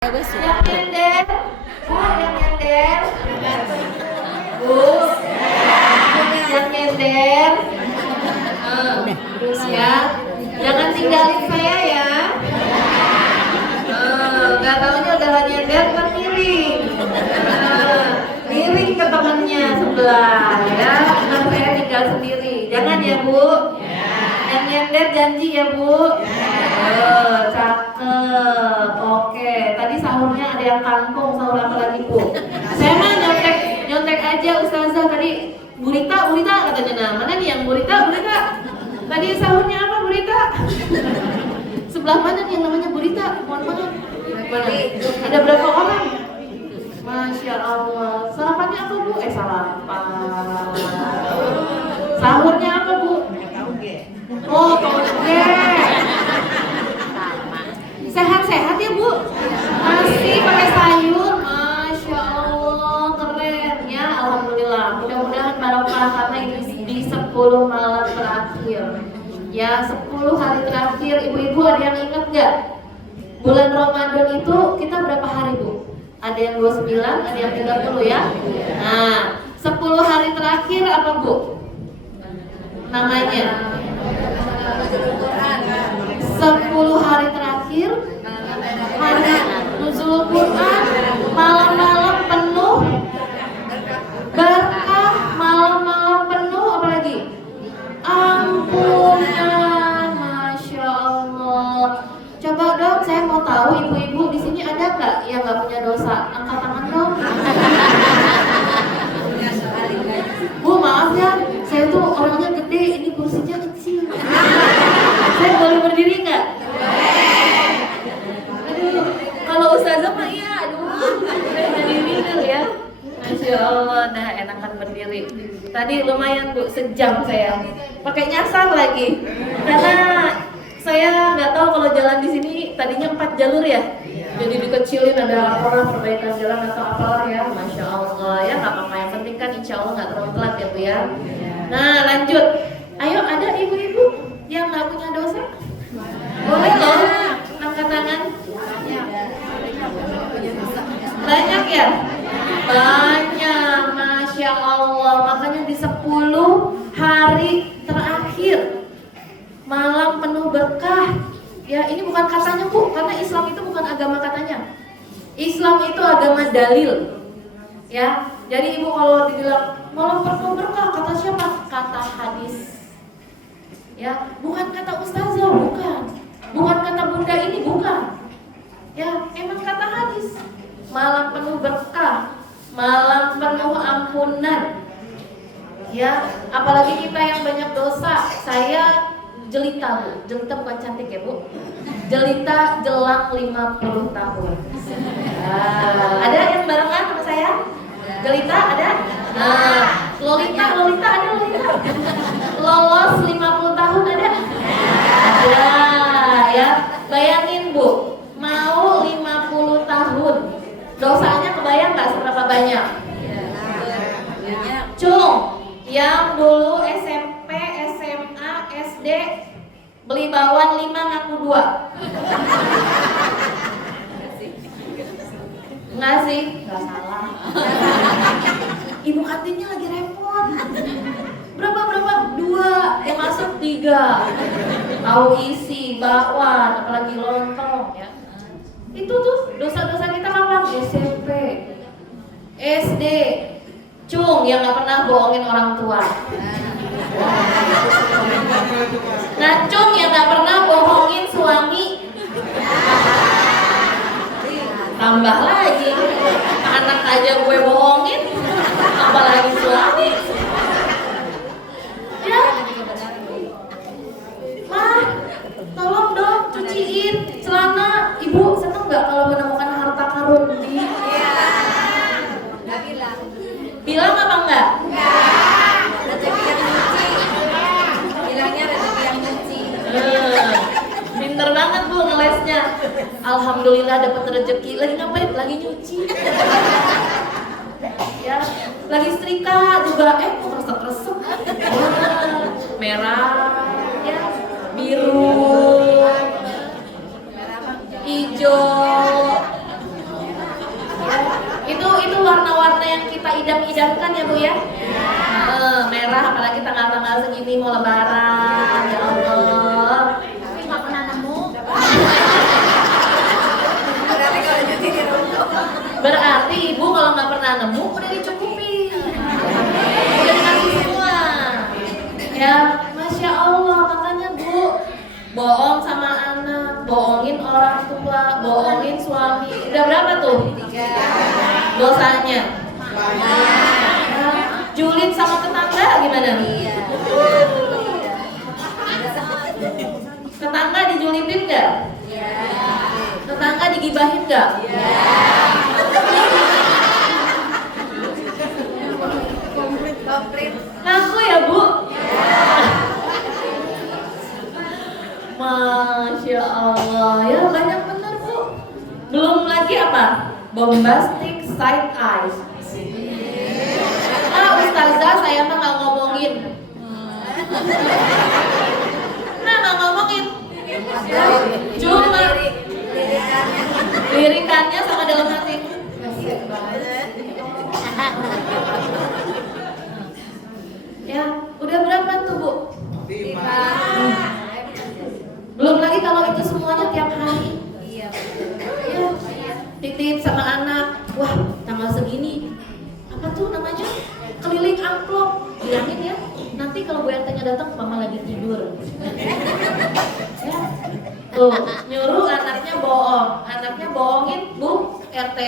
Yang nyender, Bu, yang nyender, Bu, yang nyender, ya, jangan tinggalin saya ya. Gak taunya udah nyender kan miring, miring ke temennya sebelah, ya. Nah, saya tinggal sendiri, jangan ya Bu. Yang nyender janji ya Bu. Cakep, oke. Tadi sahurnya ada yang kangkung, sahur apa lagi Bu? Saya mah nyontek aja Ustazah tadi. Burita katanya, nah mana nih yang burita? Tadi sahurnya apa burita? Sebelah mana nih yang namanya burita? Mohon maaf. Mana? Ada berapa orang? Masya Allah. Sarapannya apa Bu? Sarapan. Sahurnya apa Bu? Oh, toge. Sehat-sehat ya Bu? Masih pakai sayur? Masya Allah, keren ya. Alhamdulillah, mudah-mudahan barokah karena ini di 10 malam terakhir. Ya, 10 hari terakhir. Ibu-ibu ada yang ingat gak? Bulan Ramadan itu kita berapa hari Bu? Ada yang 29, ada yang 30 ya? Nah, 10 hari terakhir apa Bu? Namanya? 10 hari terakhir hari nuzul Quran, malam-malam penuh berkah, malam-malam penuh apalagi ampunan. Masya Allah. Coba dong, saya mau tahu ibu-ibu di sini ada nggak yang nggak punya dosa? Angkat tangan dong. Bu maaf ya, saya tuh orangnya gede, ini kursinya kecil. Saya boleh berdiri nggak? Aduh, kalau Ustazah mah iya, saya berdiri dulu ya. Masya Allah, nah enakan berdiri. Tadi lumayan Bu, sejam saya pakai nyasar lagi, karena saya nggak tahu kalau jalan di sini tadinya 4 jalur ya, jadi dikecilin ada orang perbaikan jalan atau apalah ya. Masya Allah ya, nggak apa-apa, yang penting kan insya Allah nggak terlalu telat ya Bu ya. Nah lanjut, ayo ada ibu-ibu yang nggak punya dosa? Boleh loh, angkat tangan. Banyak ya? Banyak, Masya Allah. Makanya di 10 hari terakhir malam penuh berkah. Ya ini bukan katanya Bu, karena Islam itu bukan agama katanya. Islam itu agama dalil. Ya, jadi ibu kalau dibilang malam penuh berkah, kata siapa? Kata hadis. Ya, bukan kata Ustazah, bukan kata bunda ini, bukan. Ya, emang kata hadis. Malam penuh berkah, malam penuh ampunan. Ya, apalagi kita yang banyak dosa. Saya jelita Bu, jelita bukan cantik ya Bu. Jelita jelang 50 tahun. Ada yang barengan sama saya? Jelita ada? Nah, Lolita ada Lolita? Lolos 50 tahun ada? Ada ya. Bayangin Bu, mau 50 tahun. Dosanya kebayang gak seberapa banyak? Cung, yang dulu SMP, SMA, SD beli bawang 5 ngaku 2. Enggak sih? Enggak salah. Ibu kantinnya lagi repot. Berapa? 2, yang masuk 3. Tahu isi, bakwan, apalagi lontong ya. Itu tuh dosa-dosa kita kapan? SMP, SD. Cung yang gak pernah bohongin orang tua. Nah, Cung yang gak pernah bohongin suami. Tambah lagi, anak aja gue bohongin, apalagi suami. Ya, Mah, tolong dong cuciin celana. Ibu seneng nggak kalau menemukan harta karun di? Nggak bilang. Bilang apa enggak? Enggak. Rezeki yang nyuci. Bilangnya rezeki yang nyuci. Pinter banget Bu ngelesnya. Alhamdulillah dapat rezeki. Lagi ngapain? Lagi nyuci. Ya, lagi setrika juga. Kok resep-resep? Merah, ya, biru, hijau, idam-idamkan ya Bu ya. Merah apalagi tanggal-tanggal segini mau lebaran. Ya Allah. Tapi nggak pernah nemu. Berarti ibu kalau nggak pernah nemu udah dicukupi, udah dikasih semua. Ya, Masya Allah. Makanya Bu, bohong sama anak, bohongin orang tua, bohongin suami. Udah berapa tuh? 3 dosanya. Julid sama tetangga gimana? Tetangga dijulidin nggak? Tetangga digibahin nggak? Komplit. Ngaku ya Bu? Masya Allah, ya banyak bener Bu. Belum lagi apa? Bombastic side eyes. Ustazah saya mah nggak ngomongin. Nggak ngomongin. Cuma lirikannya sama dalam hati. Ya, udah berapa tuh Bu? 5. Belum lagi kalau itu semuanya tiap hari. Ya, titip sama anak. Wah, tanggal segini. Apa tuh namanya? Keliling amplop. Bilangin ya. Nanti kalau Bu RT-nya datang, mama lagi tidur. Ya. Tuh, nyuruh anaknya bohong. Anaknya bohongin Bu RT.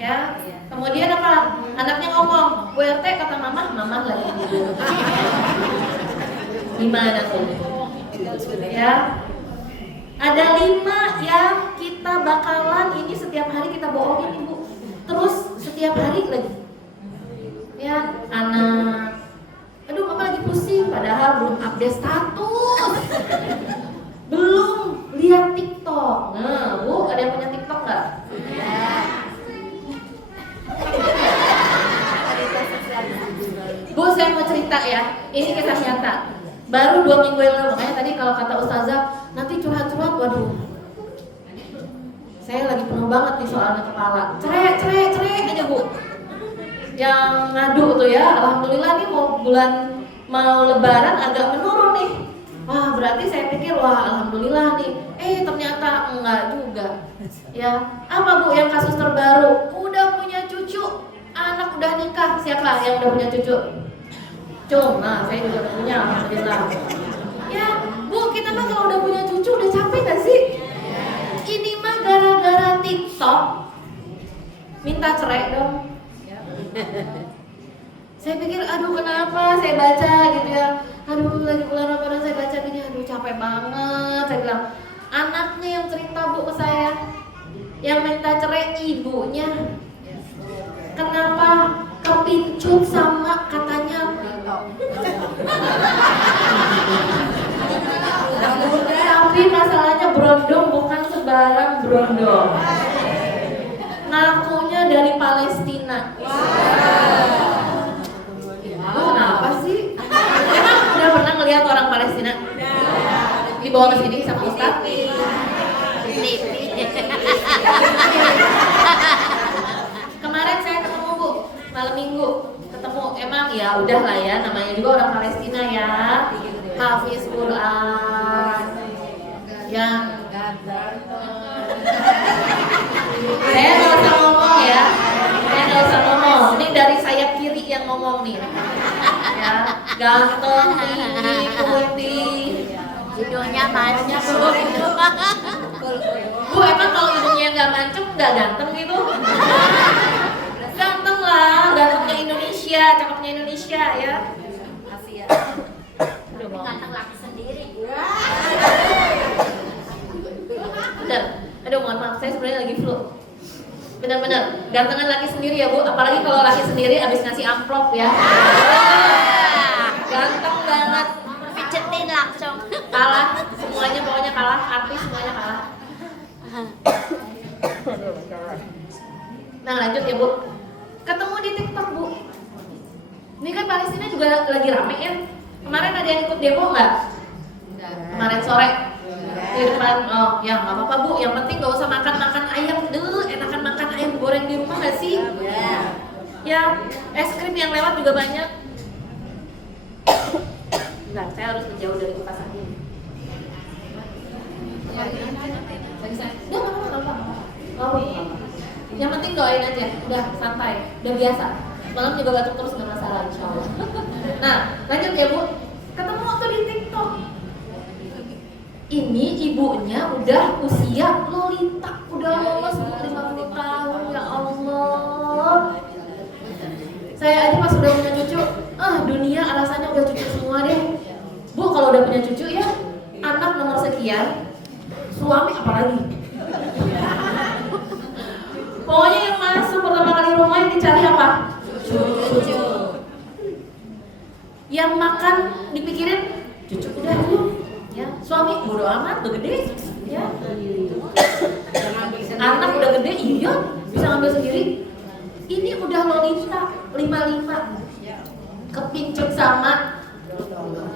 Ya. Kemudian apa? Anaknya ngomong, Bu RT kata mama lagi tidur. Gimana tuh? Ya. Ada 5 yang kita bakalan ini setiap hari kita bohongin Ibu. Terus setiap hari lagi. Ya, anak. Aduh, mama lagi pusing padahal belum update status. Belum lihat TikTok. Nah, Bu, ada yang punya TikTok nggak? Bu, saya mau cerita ya. Ini kisah nyata. Baru 2 minggu yang lalu, makanya tadi kalau kata Ustazah nanti curhat-curhat, waduh. Saya lagi penuh banget nih soalnya kepala. Cerek aja Bu. Yang ngadu tuh ya, alhamdulillah nih mau lebaran agak menurun nih. Wah, berarti saya pikir wah alhamdulillah nih. Ternyata enggak juga. Ya, apa Bu yang kasus terbaru? Udah punya cucu, anak udah nikah. Siapa yang udah punya cucu? Nah, saya juga udah punya, alhamdulillah. Ya, Bu, kita mah kalau udah punya cucu udah capek gak sih? Ini mah gara-gara TikTok minta cerai dong. Saya pikir, aduh kenapa saya baca gitu ya. Aduh lagi bulan Ramadan saya baca gini, aduh capek banget. Saya bilang, anaknya yang cerita Bu ke saya, yang minta cerai ibunya. Kenapa? Kepincut sama katanya. Tapi masalahnya berondong bukan sebarang berondong. Ngakunya dari Palestina. Kenapa sih? Emang udah pernah ngelihat orang Palestina? Dibawa ke sini sama Ustaz? Kemarin saya ketemu Bu, malam minggu ketemu, emang ya udah lah ya, namanya juga orang Palestina ya, hafiz Quran, yang saya nggak usah ngomong ya, ini dari sayap kiri yang ngomong nih, ya ganteng, tinggi, putih, Hidungnya banyak. Bu emang kalau hidungnya nggak mancung nggak ganteng gitu? Ganteng lah, gantengnya Indonesia, cakepnya Indonesia ya. Asia. Ganteng laki sendiri. Bener, aduh mohon maaf, saya sebenarnya lagi flu. Bener-bener, gantengan laki sendiri ya Bu, apalagi kalau laki sendiri abis ngasih amplop ya. Ganteng banget. Pijetin langsung. Kalah, semuanya pokoknya kalah, artis semuanya kalah. Nah lanjut ya Bu, ketemu di TikTok Bu. Ini kan Palestina juga lagi rame ya. Kemarin ada yang ikut demo nggak? Kemarin sore di depan, oh ya nggak apa-apa Bu, yang penting nggak usah makan ayam dulu, enakan makan ayam goreng di rumah nggak sih? Ya, es krim yang lewat juga banyak. Nah, saya harus menjauh dari kipas angin. Udah, nggak apa-apa. Yang penting doain aja, udah santai, udah biasa. Malam juga batuk terus nggak masalah, insya Allah. Nah, lanjut ya Bu. Ketemu tuh di TikTok. Ini ibunya udah usia lolita, udah lolos 50 tahun, ya Allah. Saya aja pas udah punya cucu, dunia alasannya udah cucu semua deh. Bu, kalau udah punya cucu ya, anak nomor sekian, suami apalagi. Pokoknya yang masuk pertama kali rumah yang dicari apa? Cucu. Yang makan dipikirin cucu udah dulu. Ya, suami bodo amat, udah gede. Ya. Anak udah gede, iya bisa ngambil sendiri. Ini udah lolita 55, kepincut sama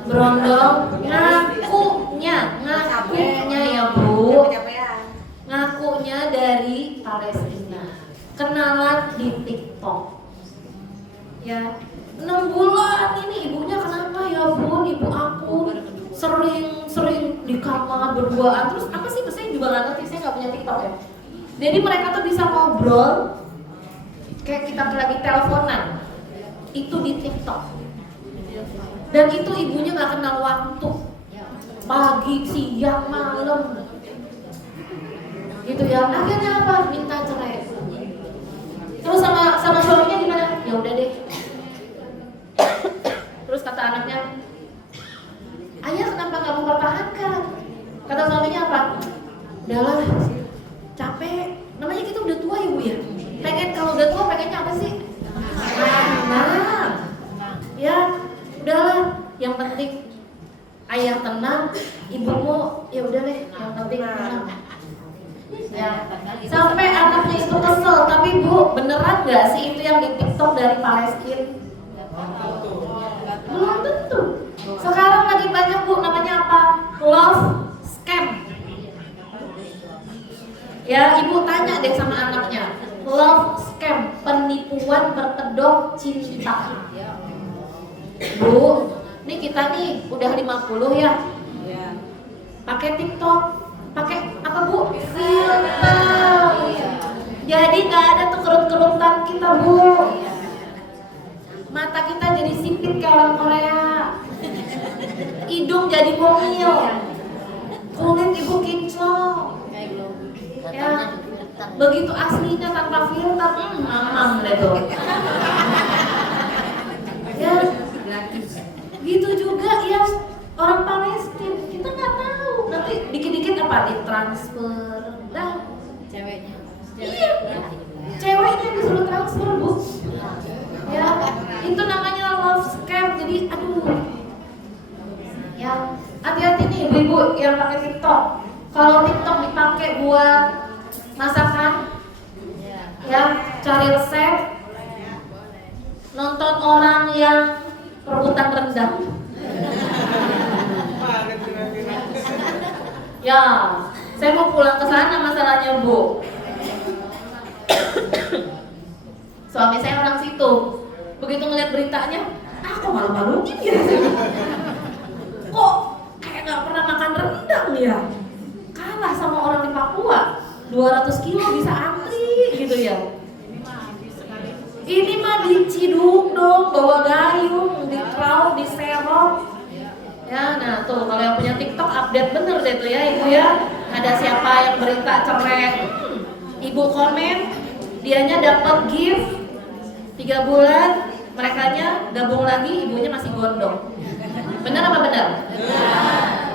berondong, ngakunya ya Bu, ngakunya dari Palestina, kenalan di TikTok. Ya, 6 bulan ini ibunya kenapa ya Bu, ibu aku sering di kamar berduaan, terus apa sih, saya juga nggak ngerti, saya nggak punya TikTok ya. Jadi mereka tuh bisa ngobrol kayak kita lagi teleponan, itu di TikTok. Dan itu ibunya nggak kenal waktu, pagi, siang, malam, gitu ya. Akhirnya apa? Minta cerai. Terus sama suaminya gimana? Ya udah deh. Terus kata anaknya, ayah kenapa nggak mempertahankan? Kata suaminya apa? Udahlah, capek. Namanya kita udah tua ya Bu ya. Pengen kalau udah tua pengennya apa sih? Anak. Ya, udahlah. Yang penting ayah tenang, ibumu ya udah deh. Yang penting tenang. Ya. Sampai anaknya itu kesel. Tapi Bu, beneran nggak sih itu yang di TikTok dari Palestina? Belum tentu. Sekarang lagi banyak Bu, namanya apa? Love scam. Ya, ibu tanya deh sama anaknya. Love scam, penipuan berkedok cinta. Bu, nih kita nih udah 50 ya. Pakai TikTok, pakai apa Bu? Filter. Jadi nggak ada tuh kerut-kerutan kita Bu. Mata kita jadi sipit kayak orang Korea. Hidung jadi bongil. Kulit ibu kinclong. Ya, begitu aslinya tanpa filter, mamam deh tuh. Ya, gitu juga ya orang Palestina, kita nggak tahu. Nanti dikit-dikit apa ditransfer, dah. Ceweknya. Iya, ceweknya disuruh transfer Bu. Ya, itu namanya love scam. Jadi, aduh. Ya, hati-hati nih ibu-ibu yang pakai TikTok. Kalau TikTok dipakai buat masakan, ya cari resep, nonton orang yang rebutan rendang, ya saya mau pulang ke sana masalahnya Bu. Suami saya orang situ, begitu ngeliat beritanya, kok malu-maluin ya, kok kayak nggak pernah makan rendang ya. Kalah sama orang di Papua, 200 kilo bisa antri gitu ya. Ini mah diciduk dong, bawa gayung, dikerau, diserok. Ya, nah tuh kalau yang punya TikTok update bener deh tuh ya ibu ya. Ada siapa yang berita cerai, ibu komen, dianya dapat gift 3 bulan, merekanya gabung lagi, ibunya masih gondong. Bener apa bener?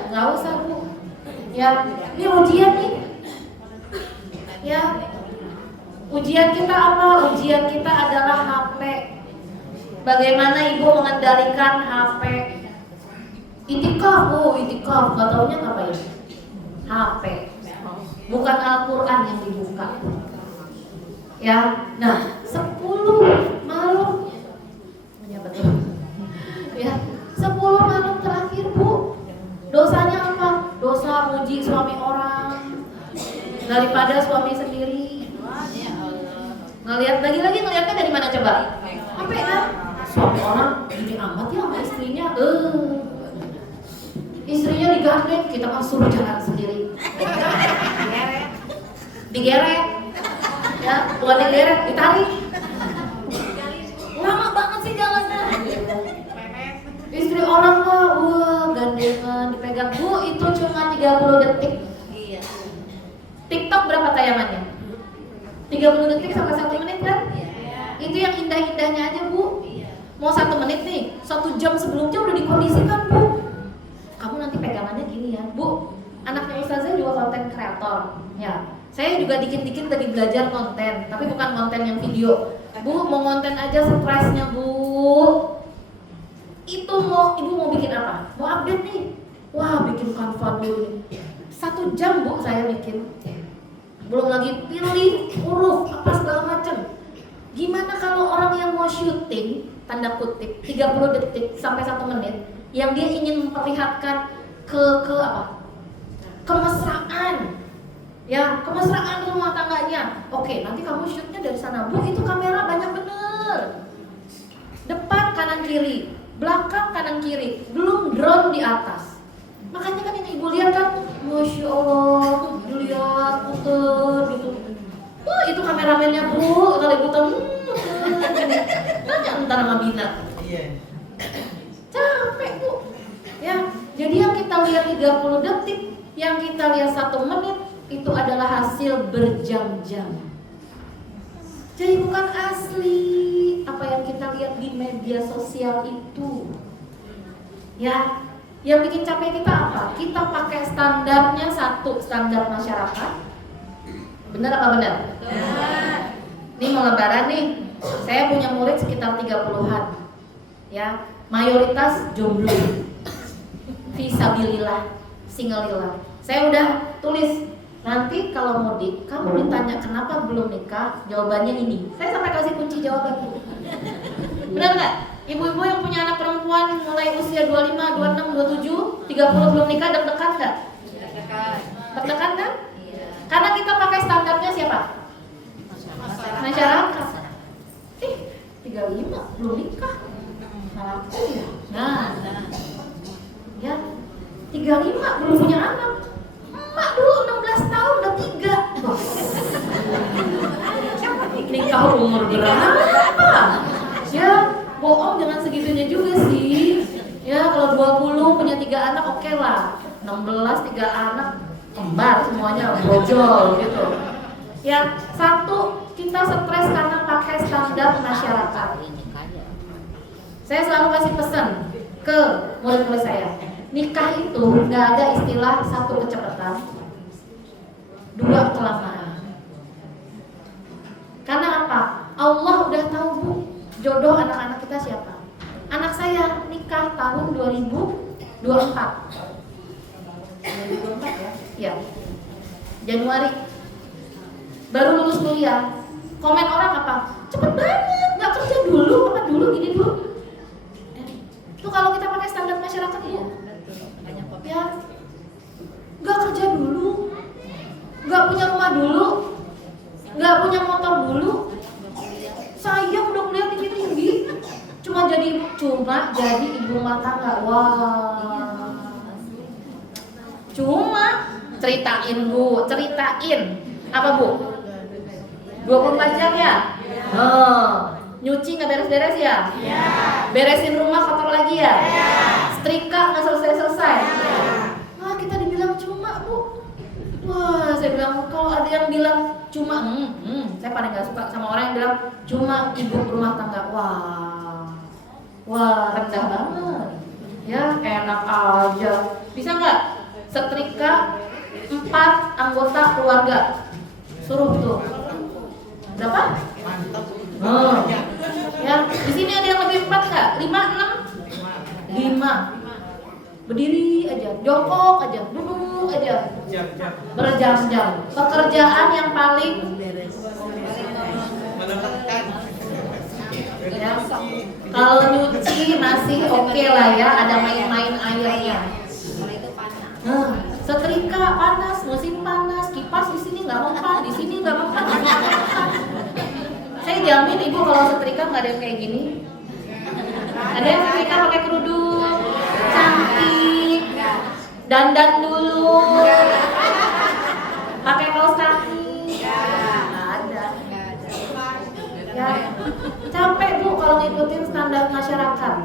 Nggak usah Bu. Ya, ini ujian nih. Ya, ujian kita apa? Ujian kita adalah HP. Bagaimana ibu mengendalikan HP? Itikaf, itikaf. Gak taunya ngapain? HP. Bukan Al-Quran yang dibuka. Ya, nah 10 malam. Ya betul. Ya, 10 malam terakhir Bu. Dosanya apa? Dosa muji suami orang daripada suami sendiri. ngelihatnya dari mana coba? HP kan? Suami orang ini amat ya sama istrinya. Istrinya digandeng, kita kan suruh jalan sendiri. Digeret. Ya, bukan digeret, ditarik. Lama banget sih jalannya. Istri orang mah, wah gandengan dipegang. Bu, itu cuma 30 detik. Iya. TikTok berapa tayangannya? 30 detik sampai 1 menit kan? Itu yang indah-indahnya aja Bu. Mau 1 menit nih, 1 jam sebelumnya udah dikondisikan Bu. Kamu nanti pegangannya gini ya Bu. Anaknya Ustazah juga konten kreator. Ya, saya juga dikit-dikit lagi belajar konten, tapi bukan konten yang video. Bu, mau konten aja stresnya Bu. Itu ibu mau bikin apa? Mau update nih. Wah, bikin Canva dulu nih. 1 jam Bu saya bikin. Belum lagi pilih huruf apa segala macam. Gimana kalau orang yang mau syuting tanda kutip 30 detik sampai 1 menit yang dia ingin memperlihatkan ke apa? Kemesraan. Ya, kemesraan rumah tangganya. Oke, nanti kamu shootnya dari sana. Bu, itu kamera banyak bener. Depan kanan kiri, belakang kanan kiri, belum drone di atas. Makanya kan yang ibu lihat kan, Masya Allah, lihat puter gitu. Wah, itu kameramennya Bu, kalau ibu tahu, tanya ntar sama Bina. Iya. Capek Bu. Ya, jadi yang kita lihat 30 detik, yang kita lihat 1 menit, itu adalah hasil berjam-jam. Jadi bukan asli apa yang kita lihat di media sosial itu. Ya, yang bikin capek kita apa? Kita pakai standarnya satu, standar masyarakat. Benar apa benar? Benar. Ini mau lebaran nih. Saya punya murid sekitar 30-an. Ya, mayoritas jomblo. Fisabilillah, singlillah. Saya udah tulis, nanti kalau mudik, kamu ditanya kenapa belum nikah, jawabannya ini. Saya sampai kasih kunci jawabannya. Benar nggak? Ibu-ibu yang punya anak perempuan mulai usia 25, 26, 27, 30 belum nikah, deg-degan nggak? Deg-degan kan? Karena kita pakai standarnya siapa? Masyarakat. 35 belum nikah. Malah ya. Nah, ya 35 belum punya anak. Emak dulu 16 tahun udah 3. Nikah umur berapa? Ya, bohong jangan segitunya juga sih. Ya, kalau 20 punya 3 anak oke lah. 16 3 anak kembar semuanya brojol gitu. Ya, satu kita stres karena pakai standar masyarakat. Saya selalu kasih pesan ke murid-murid saya. Nikah itu nggak ada istilah 1 kecepatan, 2 kelamaan. Karena apa? Allah udah tahu Bu, jodoh anak-anak kita siapa. Anak saya nikah tahun 2024. 2024 ya? Ya. Januari. Baru lulus kuliah. Komen orang apa? Cepet banget, nggak kerja dulu, apa dulu, gini dulu. Itu kalau kita pakai standar masyarakat Bu. Ya, nggak kerja dulu, nggak punya rumah dulu, nggak punya motor dulu, sayang udah kuliah tinggi-tinggi, cuma jadi ibu rumah tangga. Wah, cuma ceritain Bu, ceritain apa Bu? 24 jam ya? Nyuci nggak beres-beres ya? Beresin rumah kotor lagi ya? Setrika nggak selesai-selesai? Wah, kita dibilang cuma Bu. Wah, saya bilang kalau ada yang bilang cuma, saya paling nggak suka sama orang yang bilang cuma ibu rumah tangga. Wah, rendah banget. Ya, enak aja. Bisa nggak setrika 4 anggota keluarga? Suruh tuh. Berapa? Ya, di sini ada yang lebih 4 nggak? 5, 6? 5. Berdiri aja, jongkok aja, duduk aja, berjam-jam. Pekerjaan yang paling ya, kalau nyuci masih oke lah ya, ada main-main airnya. Setrika panas, musim panas, kipas di sini nggak mempan, di sini nggak mempan. jamin ibu kalau setrika nggak ada yang kayak gini. Ada yang setrika pakai kerudung, cantik, dandan dulu, pakai kaos kaki. Nggak ada. Ya, capek bu kalau ngikutin standar masyarakat.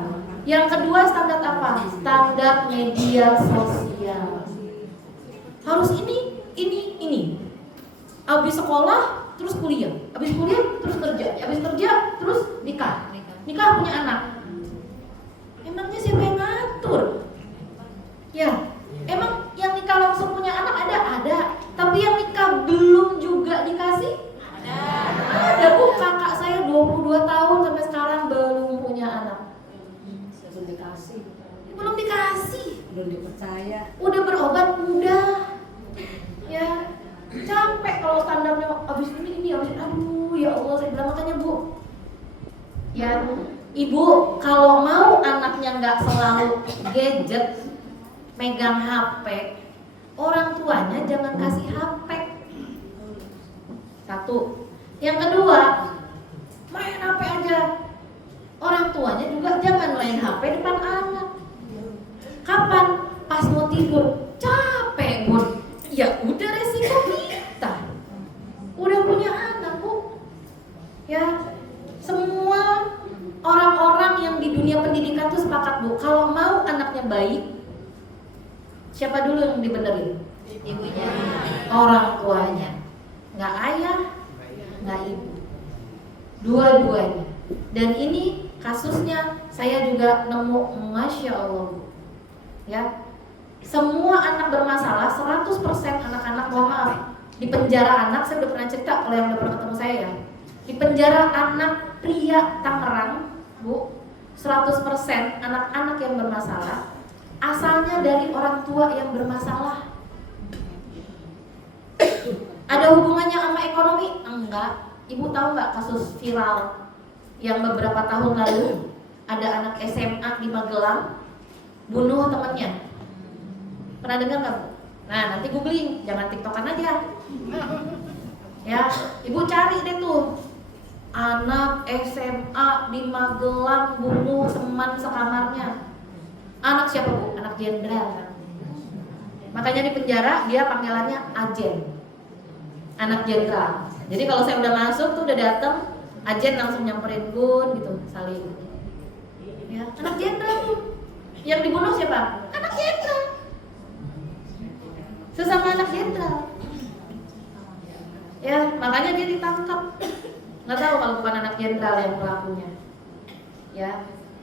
Yang kedua standar apa? Standar media sosial. Harus ini. Habis sekolah terus kuliah, habis kuliah terus kerja, habis kerja terus nikah punya anak. Emangnya siapa yang ngatur? Ya, emang yang nikah langsung punya anak ada. Tapi yang nikah belum juga dikasih? Ada bu, kakak saya 22 tahun sampai sekarang belum punya anak. Belum dikasih. Belum dipercaya. Udah berobat udah. Ya, capek kalau standarnya abis ini abis ini. Aduh ya Allah, saya bilang makanya bu. Ya, ibu kalau mau anaknya nggak selalu gadget, megang HP, orang tuanya jangan kasih HP. Satu. Yang kedua, main HP aja. Orang tuanya juga jangan main HP depan anak. Kapan? Pas mau tidur. Capek bun. Ya udah resiko kita. Udah punya anak bu. Ya, semua orang-orang yang di dunia pendidikan tuh sepakat bu. Kalau mau anaknya baik, siapa dulu yang dibenerin? Ibunya. Orang tuanya. Nggak ayah, nggak ibu. Dua-duanya. Dan ini kasusnya saya juga nemu, Masya Allah bu. Ya, semua anak bermasalah, 100% anak-anak, mohon maaf, di penjara anak, saya udah pernah cerita kalau yang udah pernah ketemu saya ya, di penjara anak pria Tangerang bu, 100% anak-anak yang bermasalah asalnya dari orang tua yang bermasalah. Ada hubungannya sama ekonomi? Enggak. Ibu tahu nggak kasus viral yang beberapa tahun lalu ada anak SMA di Magelang bunuh temannya? Pernah dengar nggak? Nah nanti googling, jangan tiktokan aja. Ya, ibu cari deh tuh anak SMA di Magelang bunuh teman sekamarnya. Anak siapa bu? Anak jenderal. Makanya di penjara dia panggilannya Ajen, anak jenderal. Jadi kalau saya udah masuk tuh udah dateng, Ajen langsung nyamperin gun gitu, saling. Ya, anak jenderal tuh. Yang dibunuh siapa? Anak jenderal. Sesama anak jenderal. Ya, makanya dia ditangkap. Nggak tahu kalau bukan anak jenderal yang pelakunya. Ya,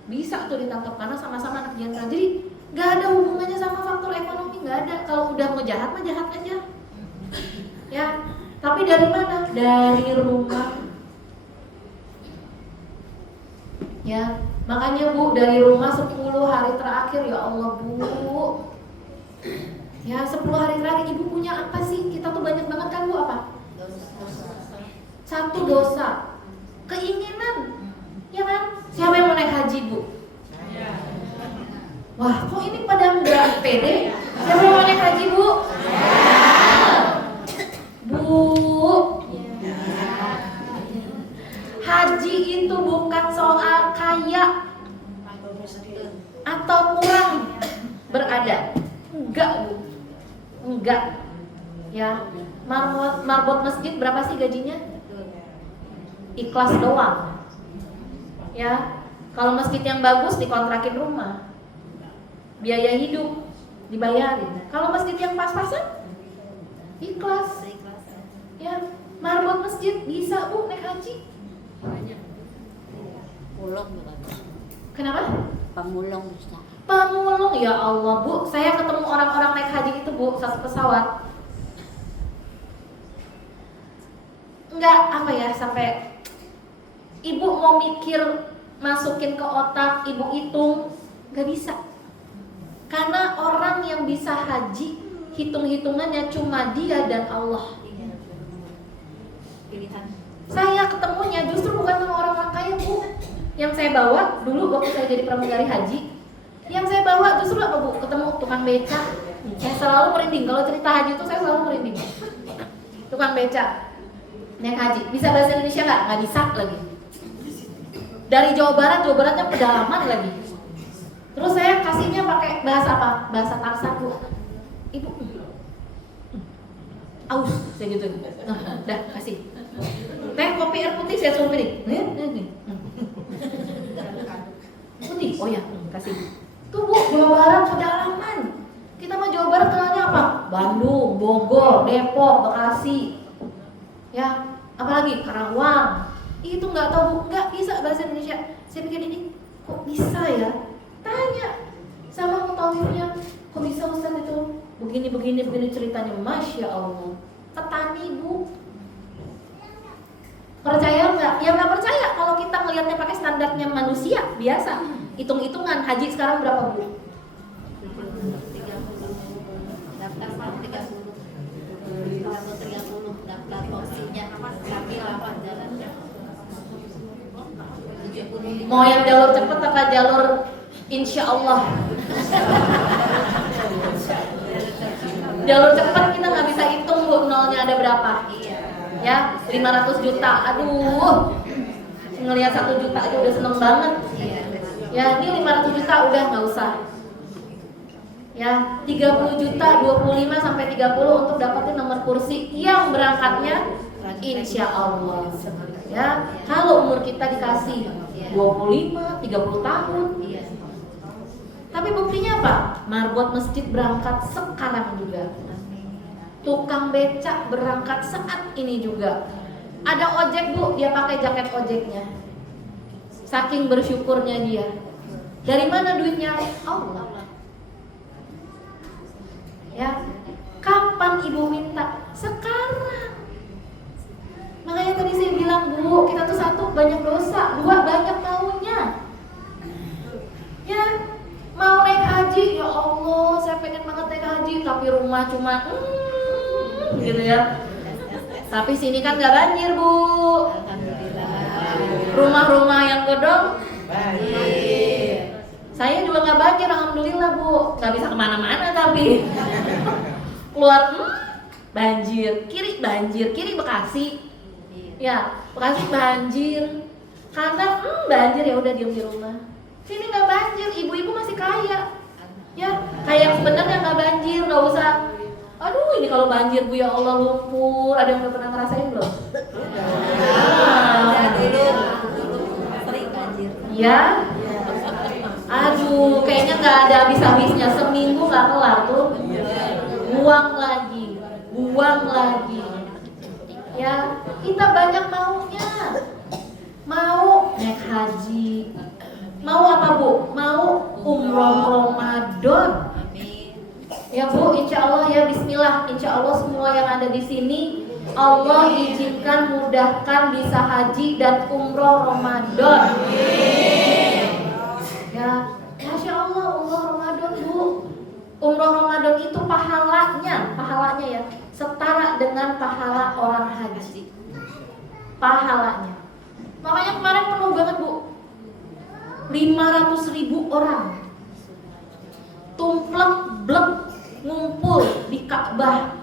bisa tuh ditangkap karena sama-sama anak jenderal. Jadi nggak ada hubungannya sama faktor ekonomi, nggak ada. Kalau udah mau jahat mah jahat aja. Ya, tapi dari mana? Dari rumah. Ya, makanya bu, dari rumah 10 hari terakhir, ya Allah bu. Ya 10 hari terakhir ibu punya apa sih? Kita tuh banyak banget kan bu, apa? Satu dosa, keinginan, ya kan? Siapa yang mau naik haji bu? Wah kok ini pada nggak pede? Siapa yang mau naik haji bu? Bu, haji itu bukan soal kaya atau kurang berada, enggak bu, enggak. Ya, marbot masjid berapa sih gajinya? Ikhlas doang. Ya, kalau masjid yang bagus dikontrakin rumah, biaya hidup dibayarin. Kalau masjid yang pas-pasan, ikhlas. Ya, marbot masjid bisa bu naik haji. Pulung bukan. Kenapa? Pemulung bisa. Pemulung, ya Allah bu, saya ketemu orang-orang naik haji itu bu, satu pesawat. Enggak apa ya, sampai ibu mau mikir masukin ke otak, ibu hitung, nggak bisa. Karena orang yang bisa haji, hitung-hitungannya cuma dia dan Allah. Saya ketemunya justru bukan sama orang-orang kaya bu. Yang saya bawa dulu waktu saya jadi pramugari haji, yang saya bawa justru apa bu? Ketemu tukang beca. Saya selalu merinding kalau cerita haji itu, saya selalu merinding. Tukang beca. naik haji. Bisa bahasa Indonesia nggak? Nggak bisa lagi. Dari Jawa Baratnya pedalaman lagi. Terus saya kasihnya pakai bahasa apa? Bahasa Tarsan, Bu. Ibu, aus, saya gitu. Nah, dah kasih. Teh, kopi, air putih saya suruh pilih. Nih. Putih, oh ya, kasih. Tuh Bu, Jawa Barat pedalaman. Kita mah Jawa Barat kenalnya apa? Bandung, Bogor, Depok, Bekasi. Ya, apalagi Karawang. Itu nggak tahu Bu, nggak bisa bahasa Indonesia. Saya pikir ini kok bisa ya? Tanya sama mutawifnya, kok bisa Ustaz itu? Begini ceritanya, Masya Allah. Petani Bu. Percaya nggak? Yang nggak percaya kalau kita ngelihatnya pakai standarnya manusia biasa. Hitung-hitungan haji sekarang berapa Bu? 30 daftar porsinya kami 8 jalannya. Mau yang jalur cepet apa jalur insya Allah? Jalur cepet kita nggak bisa hitung Bu, nolnya ada berapa? Ya, 500 juta. Aduh, ngelihat 1 juta aja udah seneng banget. Ya, ini 500 juta udah nggak usah. Ya, 30 juta, 25 sampai 30 untuk dapetin nomor kursi yang berangkatnya insya Allah. Ya, kalau umur kita dikasih 25, 30 tahun. Tapi buktinya apa? Marbot masjid berangkat sekarang juga. Tukang becak berangkat saat ini juga. Ada ojek Bu, dia pakai jaket ojeknya. Saking bersyukurnya dia. Dari mana duitnya? Allah. Ya, kapan ibu minta? Sekarang. Makanya tadi saya bilang Bu, kita tuh satu banyak dosa, dua banyak maunya. Ya, mau naik haji, ya Allah, saya pengen banget naik haji, tapi rumah cuma gitu ya. Tapi sini kan nggak banjir Bu. Rumah-rumah yang gedong banjir. Saya juga nggak banjir, alhamdulillah Bu. Nggak bisa kemana-mana tapi keluar banjir, kiri Bekasi. Ya, Bekasi banjir. Karena banjir ya udah diem di rumah. Sini nggak banjir, ibu-ibu masih kaya. Ya, kayak sebenarnya nggak banjir, nggak usah. Aduh, ini kalau banjir Bu ya Allah lumpur. Ada yang udah pernah ngerasain belum? Sering banjir. Ya. Aduh, kayaknya nggak ada habis-habisnya. Seminggu nggak kelar tuh. Buang lagi. Ya, kita banyak maunya. Mau naik haji. Mau apa Bu? Mau umroh Ramadan. Ya Bu, insya Allah ya Bismillah. Insya Allah semua yang ada di sini Allah izinkan, mudahkan bisa haji dan umroh Ramadan. Ya, Masya Allah umroh Ramadan Bu. Umroh Ramadan itu pahalanya ya setara dengan pahala orang haji. Pahalanya. Makanya kemarin penuh banget Bu. 500.000 orang tumplek blek ngumpul di Ka'bah.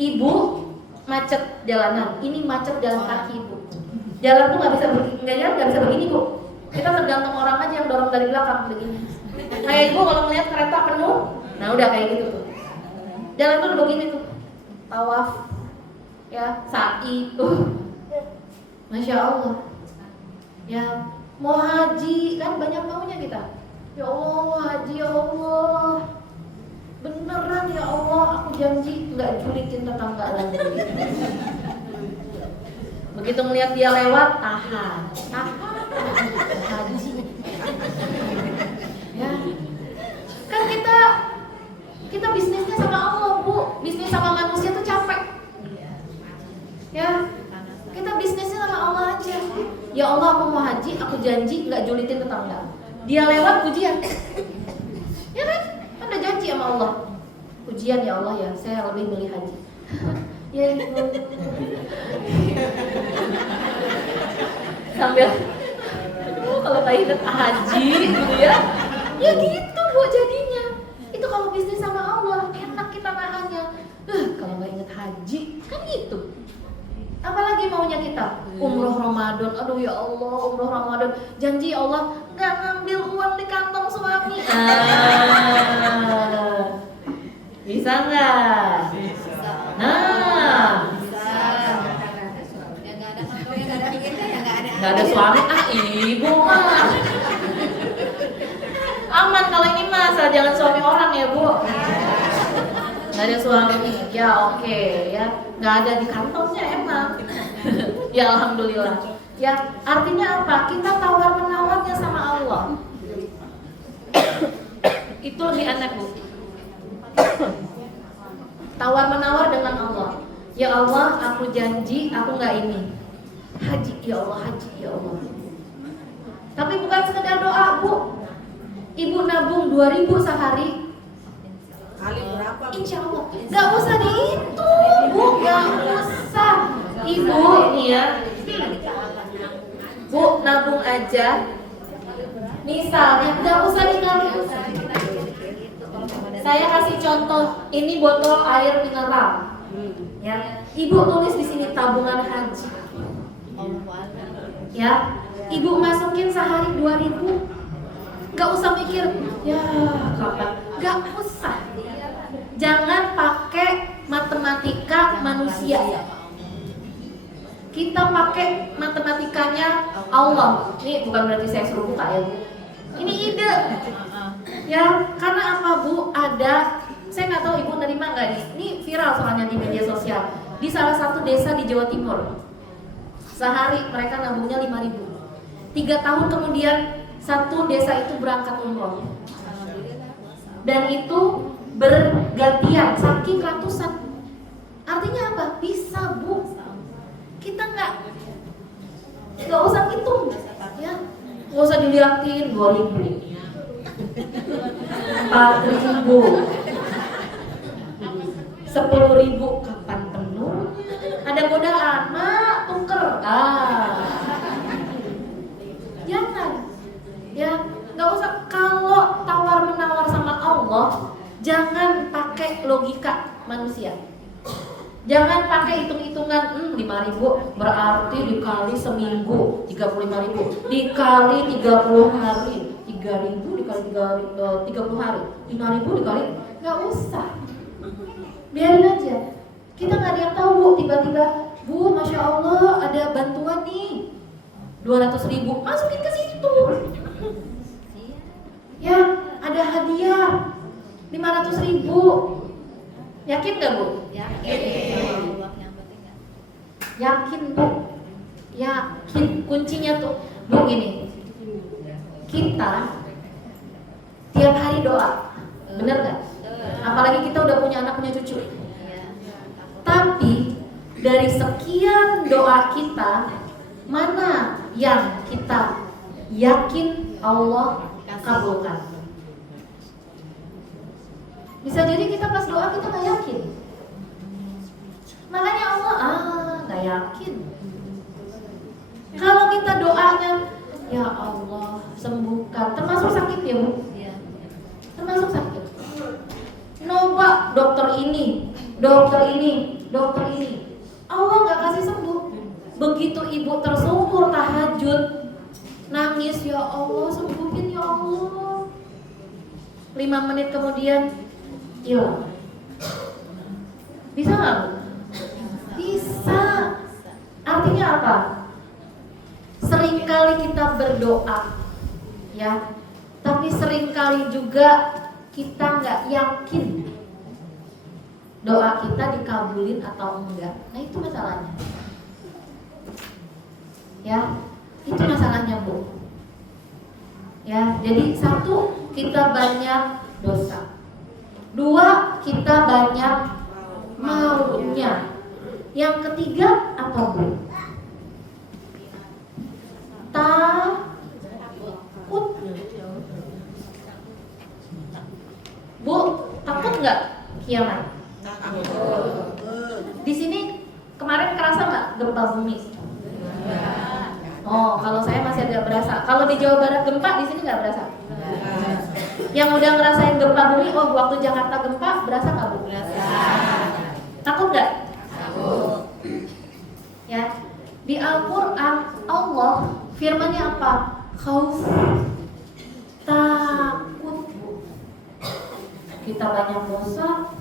Ibu macet jalanan, ini macet jalan kaki Bu. Jalan tuh nggak bisa begini Bu. Kita tergantung orang aja yang dorong dari belakang begini. Kayak ibu kalau melihat kereta penuh, nah udah kayak gitu tuh. Jalan tuh udah begini tuh, tawaf, ya sa'i tuh. Masya Allah. Ya mau haji kan banyak maunya kita. Ya Allah mau haji ya Allah. Beneran ya Allah, aku janji nggak julitin tetangga lagi. Begitu melihat dia lewat, tahan haji. Ya, kan kita bisnisnya sama Allah Bu, bisnis sama manusia tuh capek. Ya, kita bisnisnya sama Allah aja. Ya Allah aku mau haji, aku janji nggak julitin tetangga. Dia lewat pujian, ya kan? Udah janji sama Allah. Pujian ya Allah ya, saya lebih milih haji. Ya sambil kalau tak inget haji gitu ya. Ya gitu Bu jadinya. Itu kalau bisnis sama Allah enak kita nahannya. Kalau nggak inget haji kan gitu. Apalagi maunya kita? Umroh Ramadan. Aduh ya Allah, umroh Ramadan. Janji ya Allah nggak ngambil uang di kantong suami. Bisa nggak? Nah, Ya nggak ada kantongnya, nggak ada tiketnya, ya nggak ada. nggak ada suami. Ibu mah aman kalau ini mah, asal jangan suami orang ya Bu. Nggak ada suami, ya oke ya, nggak ada di kantongnya emang. Ya alhamdulillah. Ya artinya apa? Kita tawar menawarnya sama Allah. Itu lebih enak Bu. Tawar menawar dengan Allah. Ya Allah, aku janji aku nggak ini. Haji ya Allah, haji ya Allah. Tapi bukan sekedar doa Bu. Ibu nabung 2.000 sehari. Kali berapa? Insya Allah, nggak usah dihitung Bu, nggak usah. Ibu nih ya, Bu nabung aja. Misalnya, nggak usah dikali. Saya kasih contoh, ini botol air mineral. Ya, Ibu tulis di sini tabungan haji. Ya, Ibu masukin sehari 2.000. Nggak usah mikir, ya kapan? Nggak usah. Jangan pakai matematika manusia. Kita pakai matematikanya Allah. Ini bukan berarti saya suruh buka ya Bu. Ini ide. Ya, karena apa Bu? Ada, saya nggak tahu Ibu nerima nggak nih. Ini viral soalnya di media sosial. Di salah satu desa di Jawa Timur. Sehari mereka nabungnya 5.000. 3 tahun kemudian satu desa itu berangkat umroh. Dan itu bergantian, saking ratusan. Artinya apa? Bisa Bu. Kita nggak usah hitung, ya. Nggak usah dilihatin 2.000, 4.000, 10.000 kapan penuh? Ada godaan, mak tuker. Jangan, ya. Nggak usah. Kalau tawar menawar sama Allah, jangan pakai logika manusia. Jangan pakai hitung-hitungan 5.000 berarti dikali seminggu 35.000, dikali 30 hari 3.000, dikali 30 hari 5.000, dikali, nggak usah. Biarin aja. Kita nggak ada yang tahu Bu, tiba-tiba Bu, Masya Allah ada bantuan nih 200.000, masukin ke situ. Ya, ada hadiah 500.000. Yakin nggak Bu? Yakin Bu. Yakin. Kuncinya tuh Bu gini. Kita tiap hari doa, bener nggak? Apalagi kita udah punya anak, punya cucu. Tapi dari sekian doa kita, mana yang kita yakin Allah kabulkan? Bisa jadi kita pas doa kita nggak yakin. Makanya Allah nggak yakin. Kalau kita doanya, ya Allah sembuhkan, termasuk sakit ya Bu? Termasuk sakit. Nyoba dokter ini, dokter ini, dokter ini, Allah nggak kasih sembuh. Begitu Ibu tersungkur tahajud, nangis, ya Allah sembuhin ya Allah. 5 menit kemudian hilang. Bisa nggak Bu? Bisa. Artinya apa? Seringkali kita berdoa, ya, tapi seringkali juga kita nggak yakin doa kita dikabulin atau enggak. Nah itu masalahnya. Ya, itu masalahnya Bu. Ya, jadi 1, kita banyak dosa. 2, kita banyak maunya. Yang ketiga apa Bu? Takut. Bu, takut nggak kiamat? Di sini kemarin kerasa nggak gempa bumi? Oh, kalau saya masih agak berasa. Kalau di Jawa Barat gempa, di sini nggak berasa. Yang udah ngerasain gempa bumi, oh waktu Jakarta gempa, berasa nggak Bu? Berasa. Takut nggak? Takut. Ya, di Al-Quran Allah firmannya apa? Khauf, takut. Kita banyak dosa,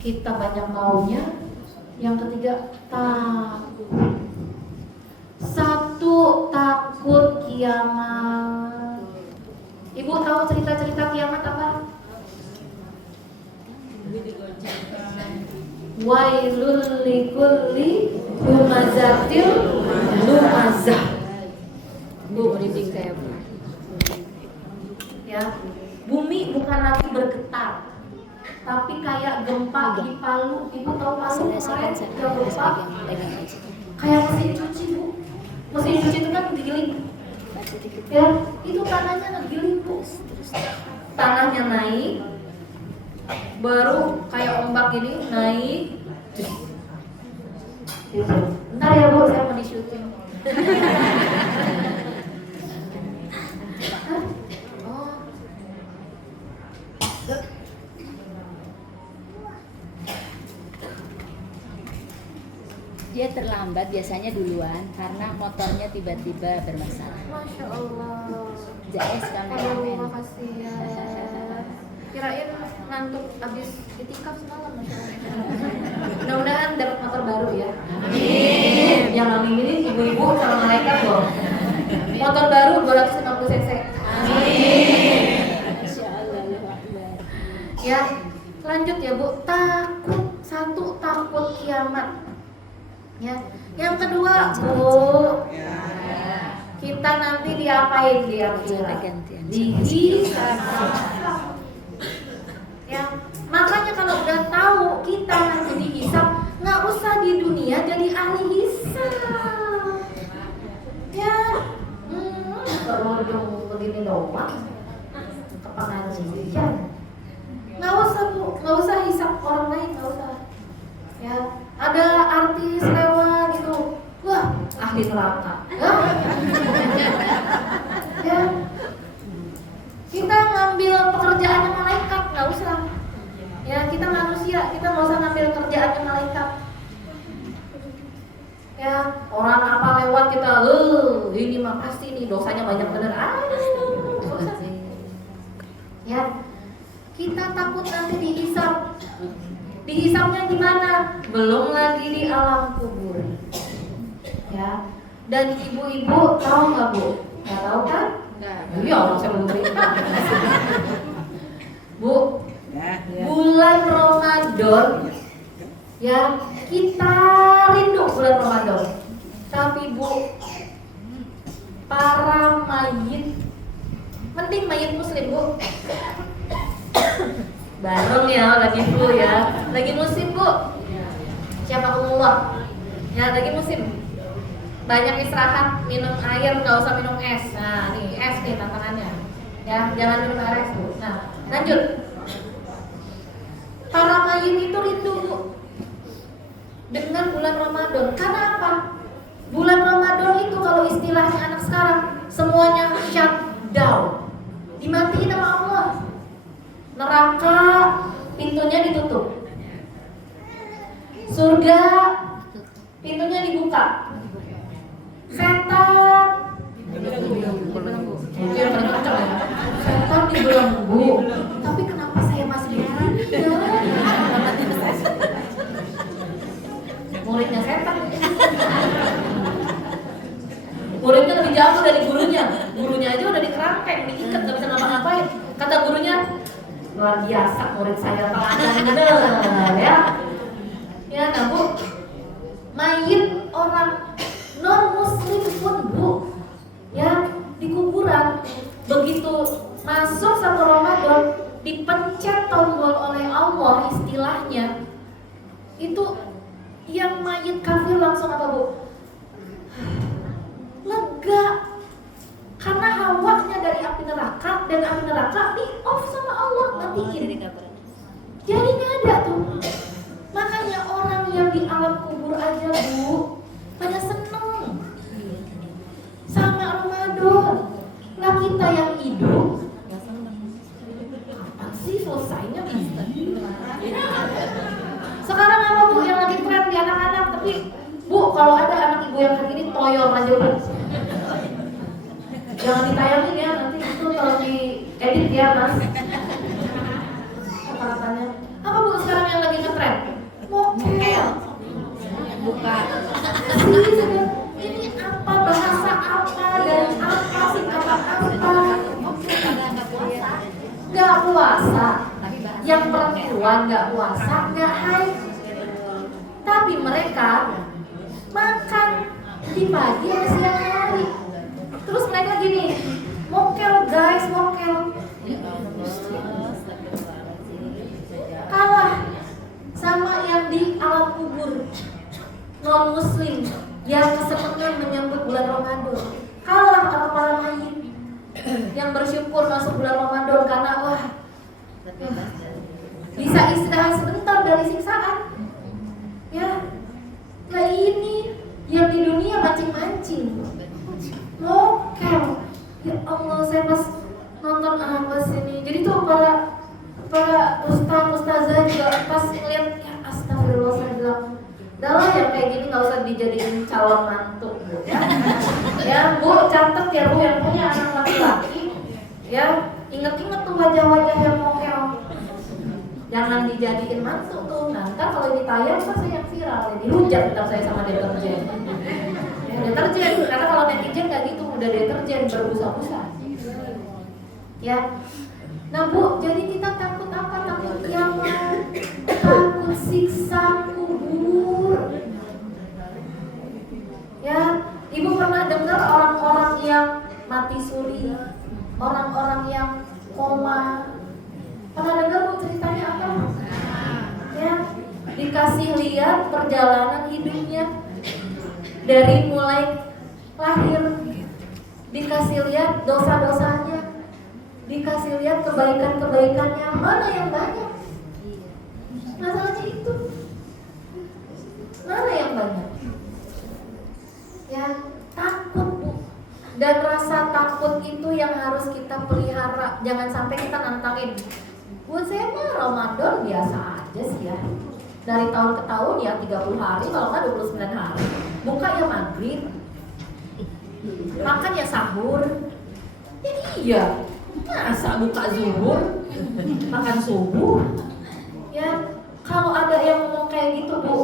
kita banyak maunya. Yang ketiga takut. Satu, takut kiamat. Ibu tahu cerita-cerita kiamat apa? Wailul likulli humazatil lumazah. Bu, merinding kayak Bu. Ya, bumi bukan lagi bergetar, tapi kayak gempa di Palu. Ibu tahu Palu kemarin gempa? Kayak mesin cuci Bu. Mesin cuci itu kan digiling. Ya, itu tanahnya ngegiling Bu. Tanahnya naik, baru kayak ombak ini naik. Gitu. Ntar ya Bu, saya mau di syuting. Oh. Dia terlambat biasanya duluan karena motornya tiba-tiba bermasalah. Masya Allah. JS kameramen. Makasih ya. Kirain ngantuk abis itikaf semalam. Masya Allah. Mudah-mudahan dapat motor baru ya. Amin. Yang amin ini ibu-ibu sama malaikat loh. Motor baru 250 cc. Amin. Masya Allah, Allahu Akbar. Ya, lanjut ya Bu. Takut, satu takut kiamat. Ya, yang kedua Bu, kita nanti diapain di akhirat? Dihisab. Ya, makanya kalau udah tahu kita nanti dihisab, nggak usah di dunia jadi ahli hisab. Ya, berujung begini doang, ke pengajian. Nggak usah Bu, nggak usah hisab orang lain, nggak usah. Ya, ada artis lewat gitu, wah ahli neraka. Ya, kita ngambil pekerjaan malaikat, nggak usah. Ya, kita manusia, kita nggak usah ngambil kerjaan malaikat. Ya, orang apa lewat kita, ini mah pasti nih dosanya banyak bener. Nggak usah. Ya, kita takut nanti dihisab. Dihisabnya di mana? Belum lagi di alam kubur. Ya. Dan ibu-ibu tahu nggak Bu? Nggak tahu kan? Iya, orang saya belum cerita. Bu, bulan Ramadan, ya kita rindu bulan Ramadan. Tapi Bu, para mayit, mending mayit Muslim Bu. Bareng ya, lagi flu ya, lagi musim Bu. Siapa keluar? Ya, lagi musim. Banyak istirahat, minum air, nggak usah minum es. Nah, nih es nih tantangannya. Ya, jangan minum air es Bu. Nah, lanjut. Para mayit itu rindu Bu dengan bulan Ramadan. Karena apa? Bulan Ramadan itu kalau istilahnya anak sekarang semuanya shut down, dimatiin sama Allah. Neraka pintunya ditutup, surga pintunya dibuka, setan setan dibelenggu. Tapi kenapa saya masih di dunia? Muridnya setan, muridnya lebih jauh dari gurunya. Gurunya aja udah dikerangkeng, diikat, gak bisa ngapa-ngapain. Kata gurunya, luar biasa murid saya, teladan bener ya. Ya, nah Bu, mayit orang non muslim pun Bu, ya di kuburan begitu masuk satu Ramadan dipencet tombol oleh Allah istilahnya, itu yang mayit kafir langsung apa Bu? Lega. Karena hawanya dari api neraka, dan api neraka di off sama Allah, matiin. Jadi nggak ada tuh. Makanya orang yang di alam kubur aja Bu pada seneng sama Ramadan. Lah kita yang hidup nggak seneng. Kapan sih selesainya? Sekarang apa Bu yang lagi tren di anak-anak? Tapi Bu, kalau ada koyor aja Bu. Jangan ditayangin ya, nanti itu kalau di edit ya Mas. Kata-katanya apa Bu sekarang yang lagi ngetren? Mokel. Buka. Ini apa, bahasa apa, dan apa, singkatan apa? Gak puasa. Yang perempuan gak puasa, gak haid. Tapi mereka makan di pagi atau siang hari. Terus mereka gini, mokel guys, mokel. Kalah sama yang di alam kubur, non muslim yang kesenangan menyambut bulan Ramadan. Kalah sama para mayit yang bersyukur masuk bulan Ramadan karena wah bisa istirahat sebentar dari siksaan. Ya, nah ini yang di dunia mancing-mancing, mokel. Ya Allah, saya pas nonton apa sih ini? Jadi tuh para ustazah juga pas ngeliat, ya astagfirullah, saya bilang, udahlah yang kayak gini nggak usah dijadiin calon mantu, Bu. Ya Bu, catat ya Bu, yang punya anak laki-laki, ya inget-inget tuh wajah-wajah yang mokel. Jangan dijadiin mantu tuh. Nah, ntar kalau ini tayang kan saya yang viral, ya dihujat ntar saya sama deterjen. Ya, deterjen, karena kalau netizen nggak gitu, udah deterjen berbusa-busa. Ya, nah Bu, jadi kita takut apa? Takut kiamat, takut siksa kubur. Ya, Ibu pernah dengar orang-orang yang mati suri, orang-orang yang koma? Pernah dengar Bu ceritanya apa? Ya, dikasih lihat perjalanan hidupnya dari mulai lahir, dikasih lihat dosa-dosanya, dikasih lihat kebaikan-kebaikannya, mana yang banyak? Masalahnya itu, mana yang banyak? Ya, takut Bu. Dan rasa takut itu yang harus kita pelihara. Jangan sampai kita nantangin. Buat saya mah Ramadan biasa aja sih ya. Dari tahun ke tahun ya 30 hari, kalau nggak 29 hari. Buka ya maghrib, makan ya sahur. Ya iya, masa buka zuhur, makan subuh. Ya, kalau ada yang ngomong kayak gitu Bu,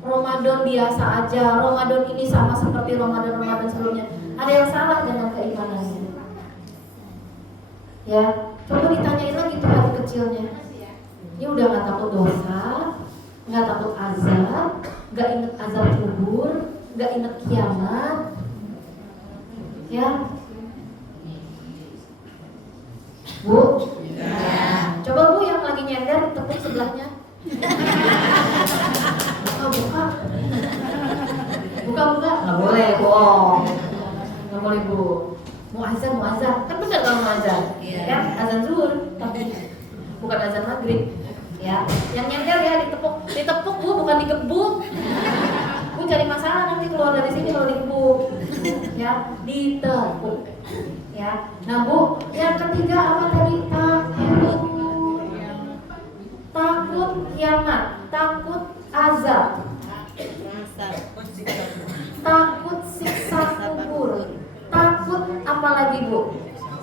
Ramadan biasa aja, Ramadan ini sama seperti Ramadan sebelumnya, ada yang salah dengan keimanannya. Ya, coba ditanyain lagi tuh hati kecilnya. Ini udah gak takut dosa, gak takut azab, gak inget azab kubur, gak inget kiamat. Ya, Bu, ya. Coba Bu yang lagi nyender tepuk sebelahnya. Buka, nggak boleh bohong, nggak boleh Bu. Mau azan, kan benar kalau mau azan, ya azan zuhur, tapi bukan azan maghrib, ya. Yang nyender ya ditepuk Bu, bukan digebuk. Bu cari masalah nanti keluar dari sini kalau digebuk, ya ditepuk, ya. Nah Bu, yang ketiga apa tadi? Takut kiamat, takut azab, takut siksa kubur, takut apa lagi Bu?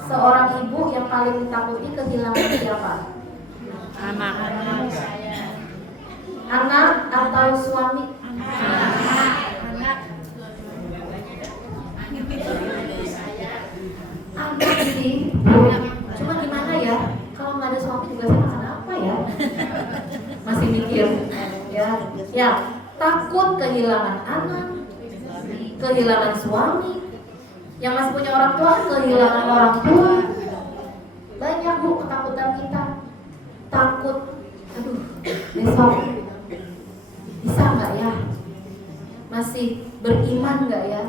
Seorang ibu yang paling ditakuti kehilangan siapa? Anak atau suami? Anak sih. Cuma gimana ya? Kalau nggak ada suami juga saya makan apa ya? Masih mikir, ya. Ya, takut kehilangan anak, kehilangan suami. Yang masih punya orang tua, kehilangan orang tua. Banyak Bu ketakutan kita. Takut, aduh, besok bisa nggak ya? Masih beriman nggak ya?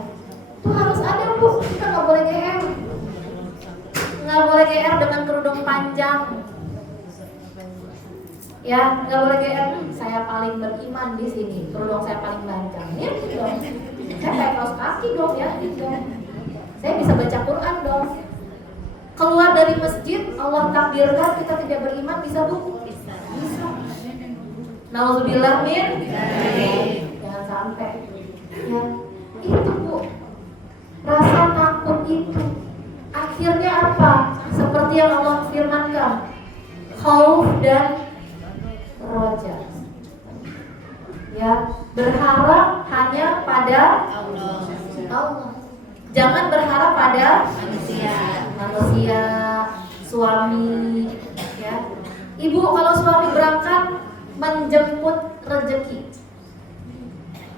Itu harus ada Bu. Kita nggak boleh GR. Nggak boleh GR dengan kerudung panjang. Ya, nggak boleh GR. Saya paling beriman di sini. Kerudung saya paling panjang. Ya, gitu. Saya pakai kaos kaki dong ya, gitu. Saya bisa baca Quran dong. Keluar dari masjid, Allah takdirkan kita tidak beriman, bisa Bu? Bisa. Nauzubillah min. Jangan sampai. Ya, itu Bu itu. Akhirnya apa? Seperti yang Allah firmankan, khauf dan roja. Ya, berharap hanya pada Allah. Jangan berharap pada manusia, suami, ya. Ibu kalau suami berangkat menjemput rezeki,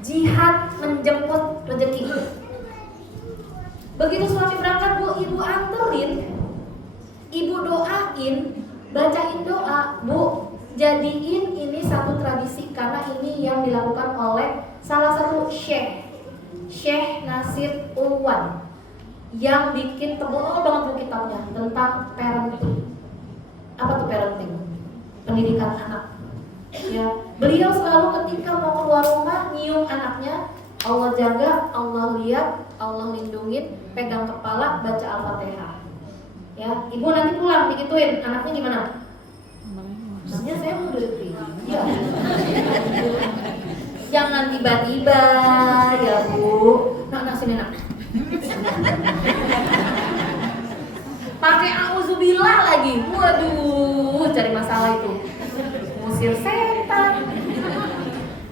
jihad menjemput rezeki. Begitu suami berangkat, Bu, ibu anterin, ibu doain, bacain doa, Bu. Jadiin ini satu tradisi karena ini yang dilakukan oleh salah satu Syekh Nasir Ulwan yang bikin tebal banget bu kitabnya tentang parenting. Apa tuh parenting? Pendidikan anak. Ya, beliau selalu ketika mau keluar rumah nyium anaknya, Allah jaga, Allah lihat, Allah lindungin, pegang kepala, baca Al-Fatihah. Ya, ibu nanti pulang digituin, anaknya gimana? Maksudnya saya mau duduk. Ya. Jangan tiba-tiba ya bu. Nak sini nak. Pakai auzubillah lagi. Waduh, cari masalah itu. Musir setan.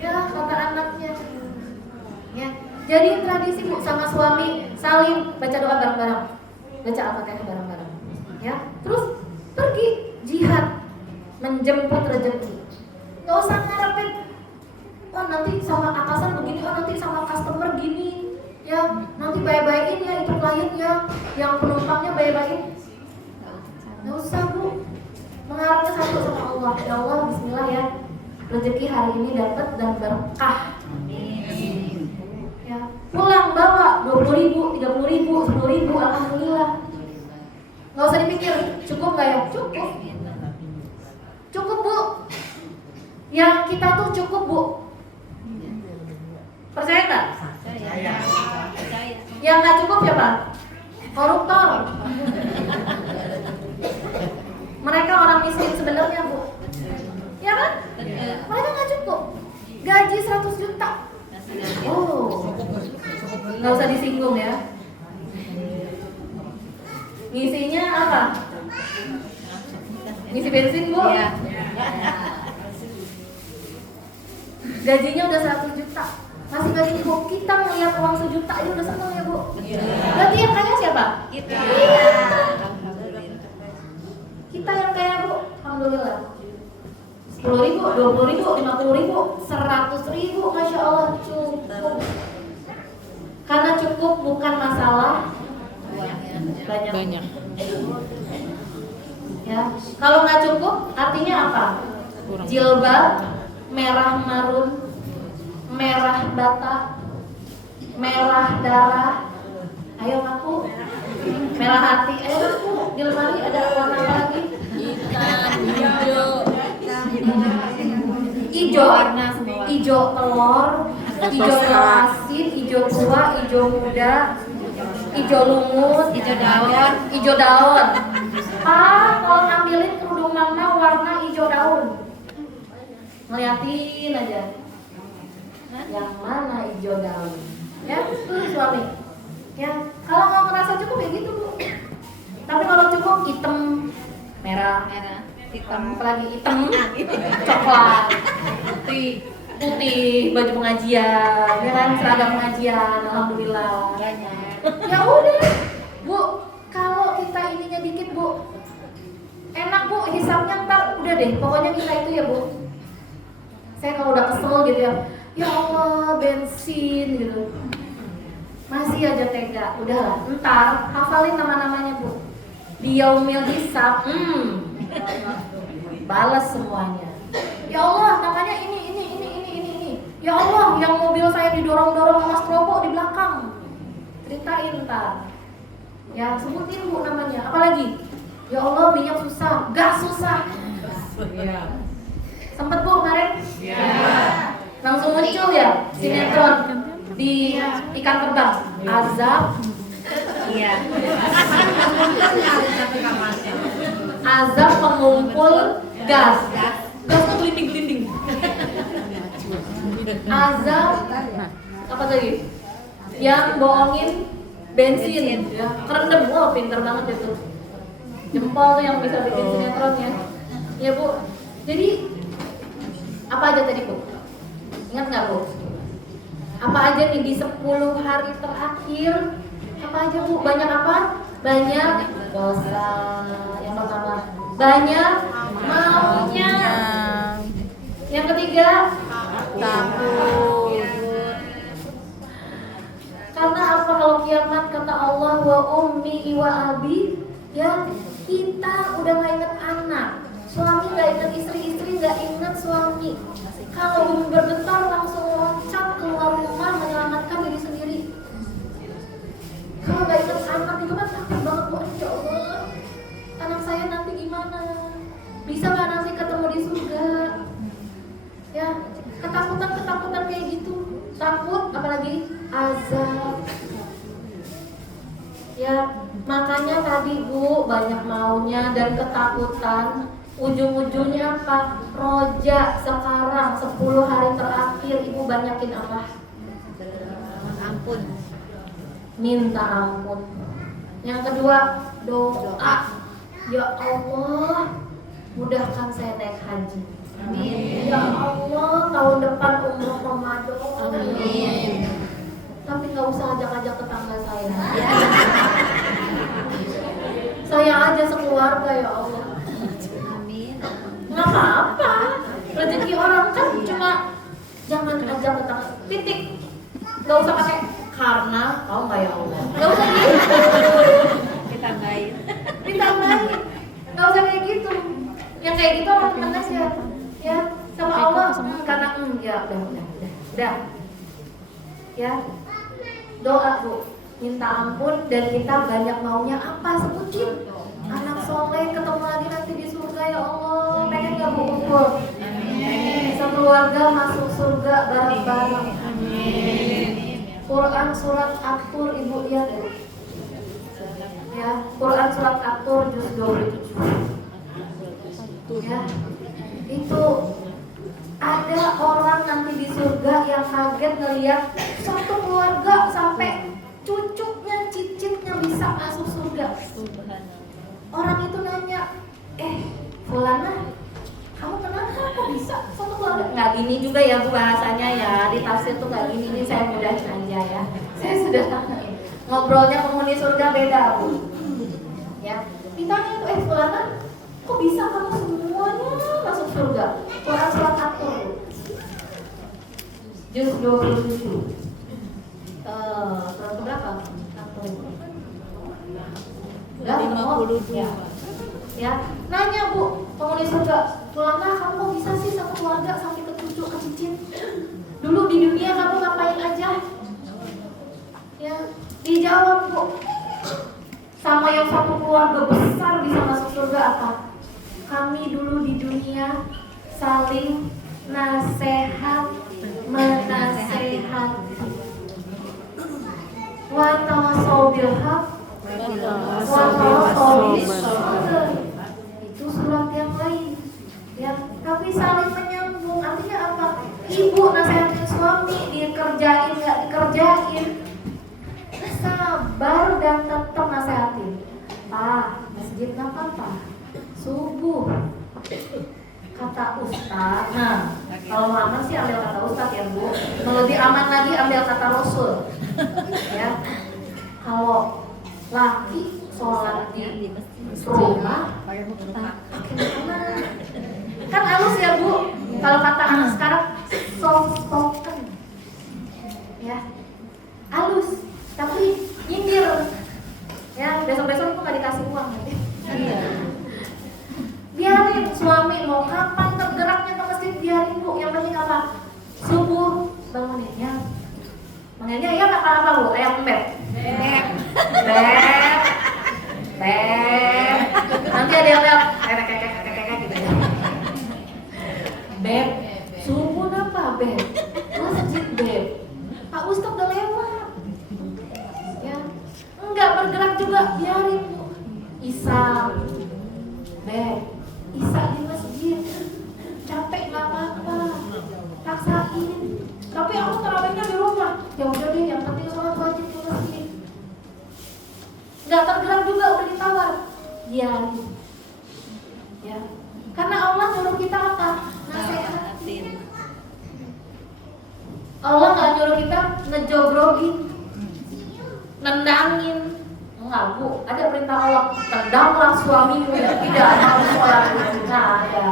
Ya kata anaknya. Ya. Jadi tradisi bu sama suami saling baca doa bareng-bareng, baca Al-Fatihah bareng-bareng. Ya. Terus pergi jihad menjemput rezeki. Gak usah ngarepin, oh nanti sama atasan begini, oh nanti sama customer gini, ya nanti baik-baikin ya itu kliennya, yang penumpangnya baik-baikin. Gak usah bu, mengharapnya satu sama Allah. Ya Allah, Bismillah ya, rezeki hari ini dapat dan berkah. Ya, pulang bawa 20.000, 30.000, 10.000, alhamdulillah. Gak usah dipikir, cukup gak ya? Cukup. Cukup bu. Yang kita tuh cukup bu. Percaya nggak? Percaya. Yang nggak cukup siapa? Koruptor. Mereka orang miskin sebenarnya bu. Ya kan? Mereka nggak cukup. Gaji 100 juta. Oh, nggak usah disinggung ya. Ngisinya apa? Ngisi bensin bu? Ya. Gajinya udah 100 juta, masih gak cukup. Kita ngeliat uang 1 juta aja udah seneng ya bu. Berarti yang kaya siapa? Kita. Kita yang kaya bu, alhamdulillah. 10.000, 20.000, 50.000, 100.000, masya Allah cukup. Karena cukup bukan masalah banyak. Ya, kalau nggak cukup artinya apa? Jilbab merah marun, merah bata, merah darah. Ayo ngaku. Merah hati. Ayo ngaku. Di lemari ada warna apa lagi? Hijau, hijau telur, hijau asin, hijau tua, hijau muda, hijau lumut, hijau daun. Kalau ngambilin kerudung mama warna hijau daun, ngeliatin aja. Yang mana hijau daun? Ya, tuh suami. Ya, kalau nggak ngerasa cukup ya gitu bu. Tapi kalau cukup hitam, merah, hitam, apalagi hitam, coklat, putih, baju pengajian, ya kan, seragam pengajian, alhamdulillah. Ya udah, bu. Kalau kita ininya dikit bu, enak bu, hisapnya ntar udah deh, pokoknya kita itu ya bu. Saya kalau udah kesel gitu ya Allah bensin gitu, masih aja tega, udahlah, ntar hafalin nama-namanya bu. Di yaumil hisab, balas semuanya. Ya Allah, namanya ini. Ya Allah, yang mobil saya didorong-dorong sama strobo di belakang. Ceritain ntar. Ya, sebutin bu namanya. Apalagi? Ya Allah, minyak susah. Gas susah. Iya. Sempet bu kemarin? Iya. Langsung muncul ya sinetron di ikan terbang. Azab. Iya. Azab pengumpul gas. Gasnya gelinding-gelinding. Azab apa tadi? Yang bohongin bensin. Ya, kerendam. Wah, pinter banget itu. Jempol tuh yang bisa bikin sinetron ya. Ya Bu. Jadi apa aja tadi Bu? Ingat nggak Bu? Apa aja nih di 10 hari terakhir? Apa aja Bu? Banyak apa? Banyak dosa. Yang pertama, banyak maunya. Yang ketiga, takut. karena apa kalau kiamat kata Allah wa ummi wa abi, ya kita udah nggak inget anak, suami nggak inget istri, istri nggak inget suami. Kalau bumi bergetar langsung loncat keluar rumah menyelamatkan diri sendiri. Kalau nggak inget anak itu kan takut banget bu, ya Allah, anak saya nanti gimana? Bisa nggak nanti ketemu di surga? Ya, ketakutan kayak gitu. Takut apalagi azab. Ya, makanya tadi Bu banyak maunya dan ketakutan. Ujung-ujungnya apa? Roja sekarang 10 hari terakhir Ibu banyakin apa? Ampun. Minta ampun. Yang kedua, doa. Ya Allah, mudahkan saya naik haji. Amin. Ya Allah, tahun depan umroh Ramadan. Amin. Tapi nggak usah ajak-ajak tetangga saya. Saya aja sekeluarga ya Allah. Amin. Nggak apa-apa. Rezeki orang kan cuma jangan ajak tetangga. Titik. Nggak usah pakai karena tahu nggak ya Allah. Nggak usah gitu. Ditambahin. Ditambahin. Nggak usah kayak gitu. Yang kayak gitu orang tenang aja. Ya sama Allah karena ya udah. Ya. Doa Bu, minta ampun dan kita banyak maunya apa? Sebutin. Anak soleh ketemu lagi nanti di surga ya Allah. Pengen gak Bu kumpul? Amin. Sekeluarga masuk surga bareng-bareng. Amin. Quran surat At-Tur Ibu lihat Bu. Ya, Quran surat At-Tur juz 27. Ya, itu ada orang nanti di surga yang kaget ngelihat satu keluarga sampai cucunya, cicitnya bisa masuk surga. Orang itu nanya, Fulana, kamu kenapa kok bisa satu keluarga? Nggak gini juga ya Bu bahasanya ya, di tafsir tuh nggak gini, ini saya mudahin aja ya. Saya sudah ngobrolnya penghuni surga beda Bu. Ya, ditanya itu, Fulana, kok bisa kamu semuanya masuk surga? Quran surat At-Tur juz 27. Surat berapa? Udah 52. Ya, nanya Bu, penghuni surga, Fulana kamu kok bisa sih satu keluarga sampai ke cucu ke cicit? Dulu di dunia kamu ngapain aja? Ya, dijawab Bu, sama yang satu keluarga besar bisa masuk surga apa? Kami dulu di dunia saling nasehat menasehati. Wa tawassaw bil haq wa tawassaw bis sabr. Itu surat yang lain. Ya, tapi saling menyambung. Artinya apa? Ibu nasehatin suami, dikerjain nggak dikerjain, sabar dan tetap nasehatin. Masjid nggak apa-apa. Subuh kata Ustaz. Nah, kalau aman sih ambil kata Ustaz ya Bu. Kalau lebih aman lagi ambil kata Rasul. Ya. Kalau laki sholat di rumah pakai mana? Kan halus ya Bu. Kalau kata anak sekarang soft spoken. Ya. Halus, tapi nyindir. Ya, besok-besok aku nggak dikasih uang nanti. Iya. Biarin suami mau kapan tergeraknya ke masjid biarin Bu. Yang penting apa? Subuh bangunin ya. Manggilnya ya apa-apa Bu, kayak embet. Beb. Nanti ada yang lihat kayak gitu ya. Beb, subuh apa Beb? Masjid Beb. Pak Ustaz udah lewat. Ya. Enggak bergerak juga biarin Bu. Isa. Beb. Isa di masjid, capek nggak apa-apa, paksain. Tapi aku terawihnya di rumah. Ya udah deh, yang penting sholat wajib di masjid. nggak tergerak juga udah ditawar, biarin. Ya, karena Allah nyuruh kita apa? Nasehatin. Allah nggak nyuruh kita ngejogrogin, nendangin. Enggak bu, ada perintah Allah, tendanglah suamimu yang tidak mau sholat. Nggak ada,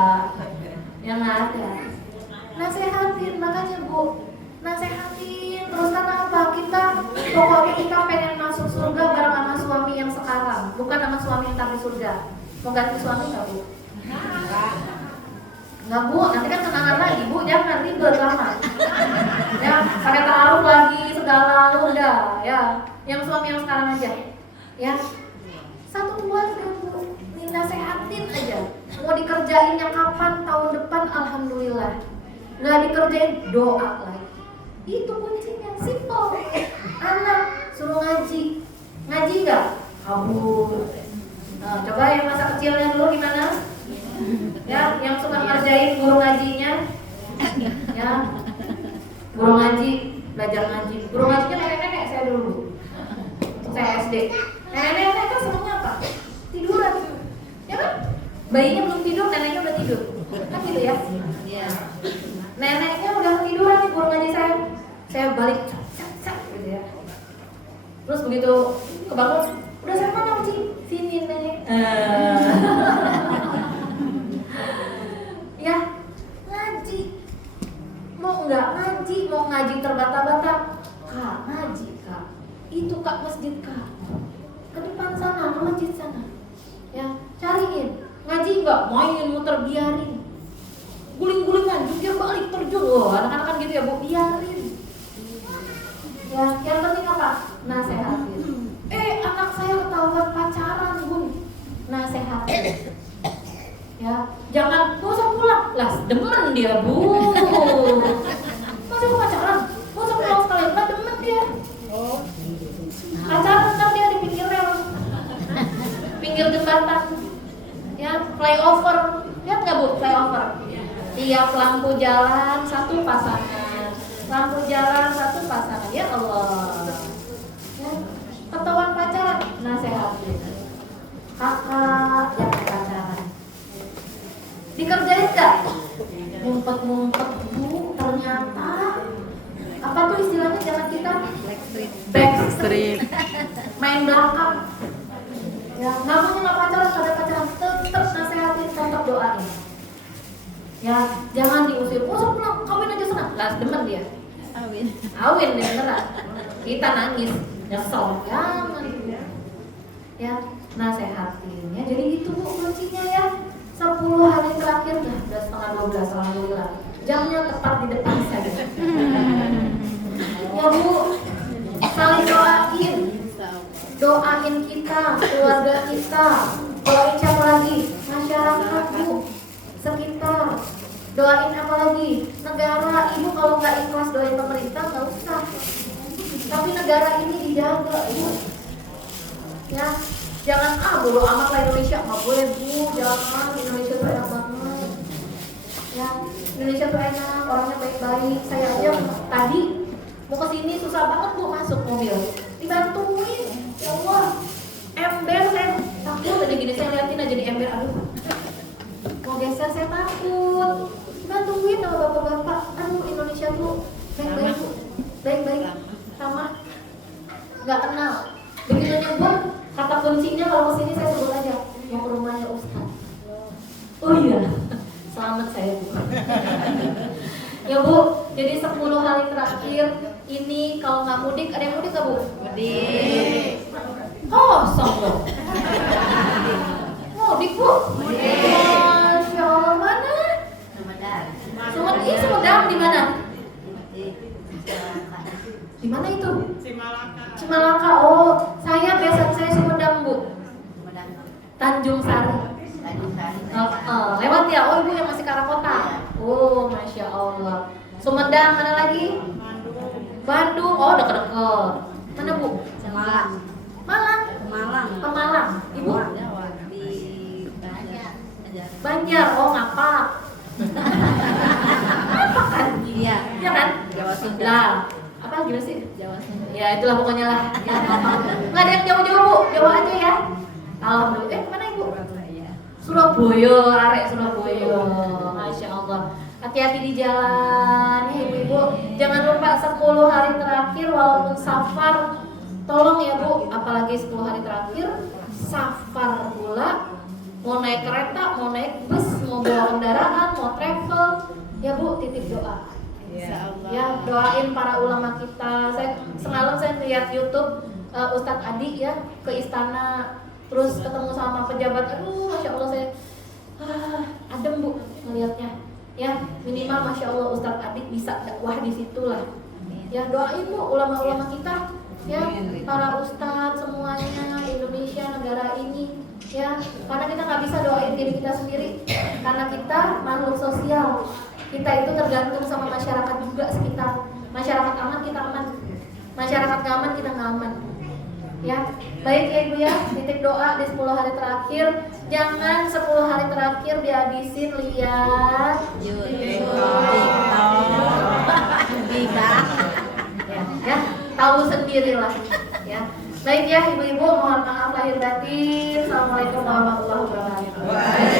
yang nggak ada. Nasehatin, makanya bu, nasehatin terus. Karena apa? Kita pokoknya kita pengen masuk surga bareng sama suami yang sekarang, bukan sama suami yang tak di surga. Mau ganti suami nggak bu? Nggak bu, nanti kan kenangan lagi bu, jangan ribet lama. Ya, pakai taruh lagi segala, udah ya. Yang suami yang sekarang aja, ya. Satu keluarga bu, dinasehatin aja. Mau dikerjainnya kapan? Tahun depan, alhamdulillah. Nggak dikerjain, doa lagi. Itu kuncinya, simple. Anak suruh ngaji, ngaji nggak? Kabur. Nah, coba yang masa kecilnya dulu gimana? Ya, yang suka ngerjain guru ngajinya, ya, guru ngaji, belajar ngaji. Guru ngajinya nenek-nenek saya dulu, saya SD. Nenek-nenek kan senangnya apa? Tiduran, ya kan? Bayinya belum tidur, neneknya udah tidur, kan gitu ya? Iya. Neneknya udah tiduran nih guru ngaji saya balik, cak, gitu ya. Terus begitu kebangun, udah saya mana Uci? Sini nenek. Ya, ngaji. Mau nggak ngaji, mau ngaji terbata-bata, kak ngaji kak. Itu kak masjid kak. Ke depan sana, ke masjid sana. Ya, cariin. Ngaji nggak, main muter biarin. Guling-gulingan, jungkir balik terjun. Oh, anak-anak kan gitu ya bu, biarin. Ya, yang penting apa? Nasehatin. Anak saya ketahuan pacaran bun. Nasehatin. Ya, jangan gak usah pulang lah, demen dia bu. Masa mau pacaran? Gak usah pulang sekalian, lah demen dia. Pacaran ntar dia di pinggir rel, pinggir jembatan. Ya, flyover. Lihat nggak bu, flyover? Tiap lampu jalan satu pasangan, lampu jalan satu pasangan. Ya Allah. Ya, ketahuan pacaran, nasehatin. Kakak jangan pacaran. Dikerjain gak? Ngumpet-ngumpet bu, ternyata apa tuh istilahnya zaman kita? Backstreet. Main belakang. Ya, namanya nggak pacaran, pada pacaran tetap nasehatin, tetap doain. Ya, jangan diusir. Oh, pulang, kawin aja senang. Lah, demen dia. Awin dia beneran. Kita nangis, nyesel. Jangan. Ya, nasehatin. Ya, jadi itu bu kuncinya ya. 10 hari terakhir ya, udah setengah 12, alhamdulillah. Jamnya tepat di depan saya. Ya bu, saling doain. Doain kita, keluarga kita. Doain siapa lagi? Masyarakat bu, sekitar. Doain apa lagi? Negara. Ibu kalau nggak ikhlas doain pemerintah nggak usah. Tapi negara ini dijaga ibu. Ya. Jangan bodo amat lah Indonesia, nggak boleh bu, jangan. Indonesia tuh enak banget. Ya, Indonesia tuh enak, orangnya baik-baik. Saya aja tadi mau kesini susah banget bu masuk mobil, dibantuin. Ya Allah, ember saya takut ada gini, saya liatin aja di ember, aduh, mau geser saya takut. Dibantuin sama bapak-bapak. Aduh, Indonesia tuh baik-baik, baik-baik, sama, nggak kenal. Begitu nyebut kata kuncinya kalau kesini saya sebut aja mau ke rumahnya Ustaz. Oh iya, selamat saya bu. Ya bu, jadi 10 hari terakhir ini kalau nggak mudik, ada yang mudik nggak bu? Mudik. Kosong dong. Mudik bu? Mudik. Masya Allah, mana? Sumedang. Sumedang di mana? Di mana itu? Cimalaka. Oh, saya besan saya Sumedang bu. Tanjung Sari. Lewat ya. Oh ibu yang masih Karakota. Oh masya Allah. Sumedang mana lagi? Bandung. Oh deket-deket. Mana bu? Malang. Pemalang. Ibu? Banjar. Oh ngapak. Apa kan? Iya kan? Jawa Sunda. Apa gimana sih? Jawa Sunda. Ya itulah pokoknya lah. Ya, nggak ada yang jauh-jauh bu. Jawa Jawa aja ya. Alhamdulillah. Kemana ibu? Surabaya, arek Surabaya. Masya Allah. Hati-hati di jalan ya ibu-ibu. Jangan lupa 10 hari terakhir walaupun safar, tolong ya bu, apalagi 10 hari terakhir safar pula. Mau naik kereta, mau naik bus, mau bawa kendaraan, mau travel, ya bu, titip doa. Ya, doain para ulama kita. Semalam saya lihat YouTube Ustadz Adi ya ke istana, terus ketemu sama pejabat. Aduh, masya Allah saya adem bu melihatnya. Ya, minimal masya Allah Ustadz Adi bisa dakwah di situ lah. Ya, doain bu ulama-ulama kita. Ya, para ustadz semuanya Indonesia negara ini. Ya, karena kita nggak bisa doain diri kita sendiri, karena kita makhluk sosial. Kita itu tergantung sama masyarakat juga sekitar. Masyarakat aman, kita aman. Masyarakat nggak aman, kita nggak aman. Ya, baik ya ibu ya, titip doa di 10 hari terakhir. Jangan 10 hari terakhir dihabisin lihat ya, tahu sendirilah. Ya, baik ya ibu-ibu, mohon maaf lahir batin. Assalamualaikum warahmatullahi wabarakatuh.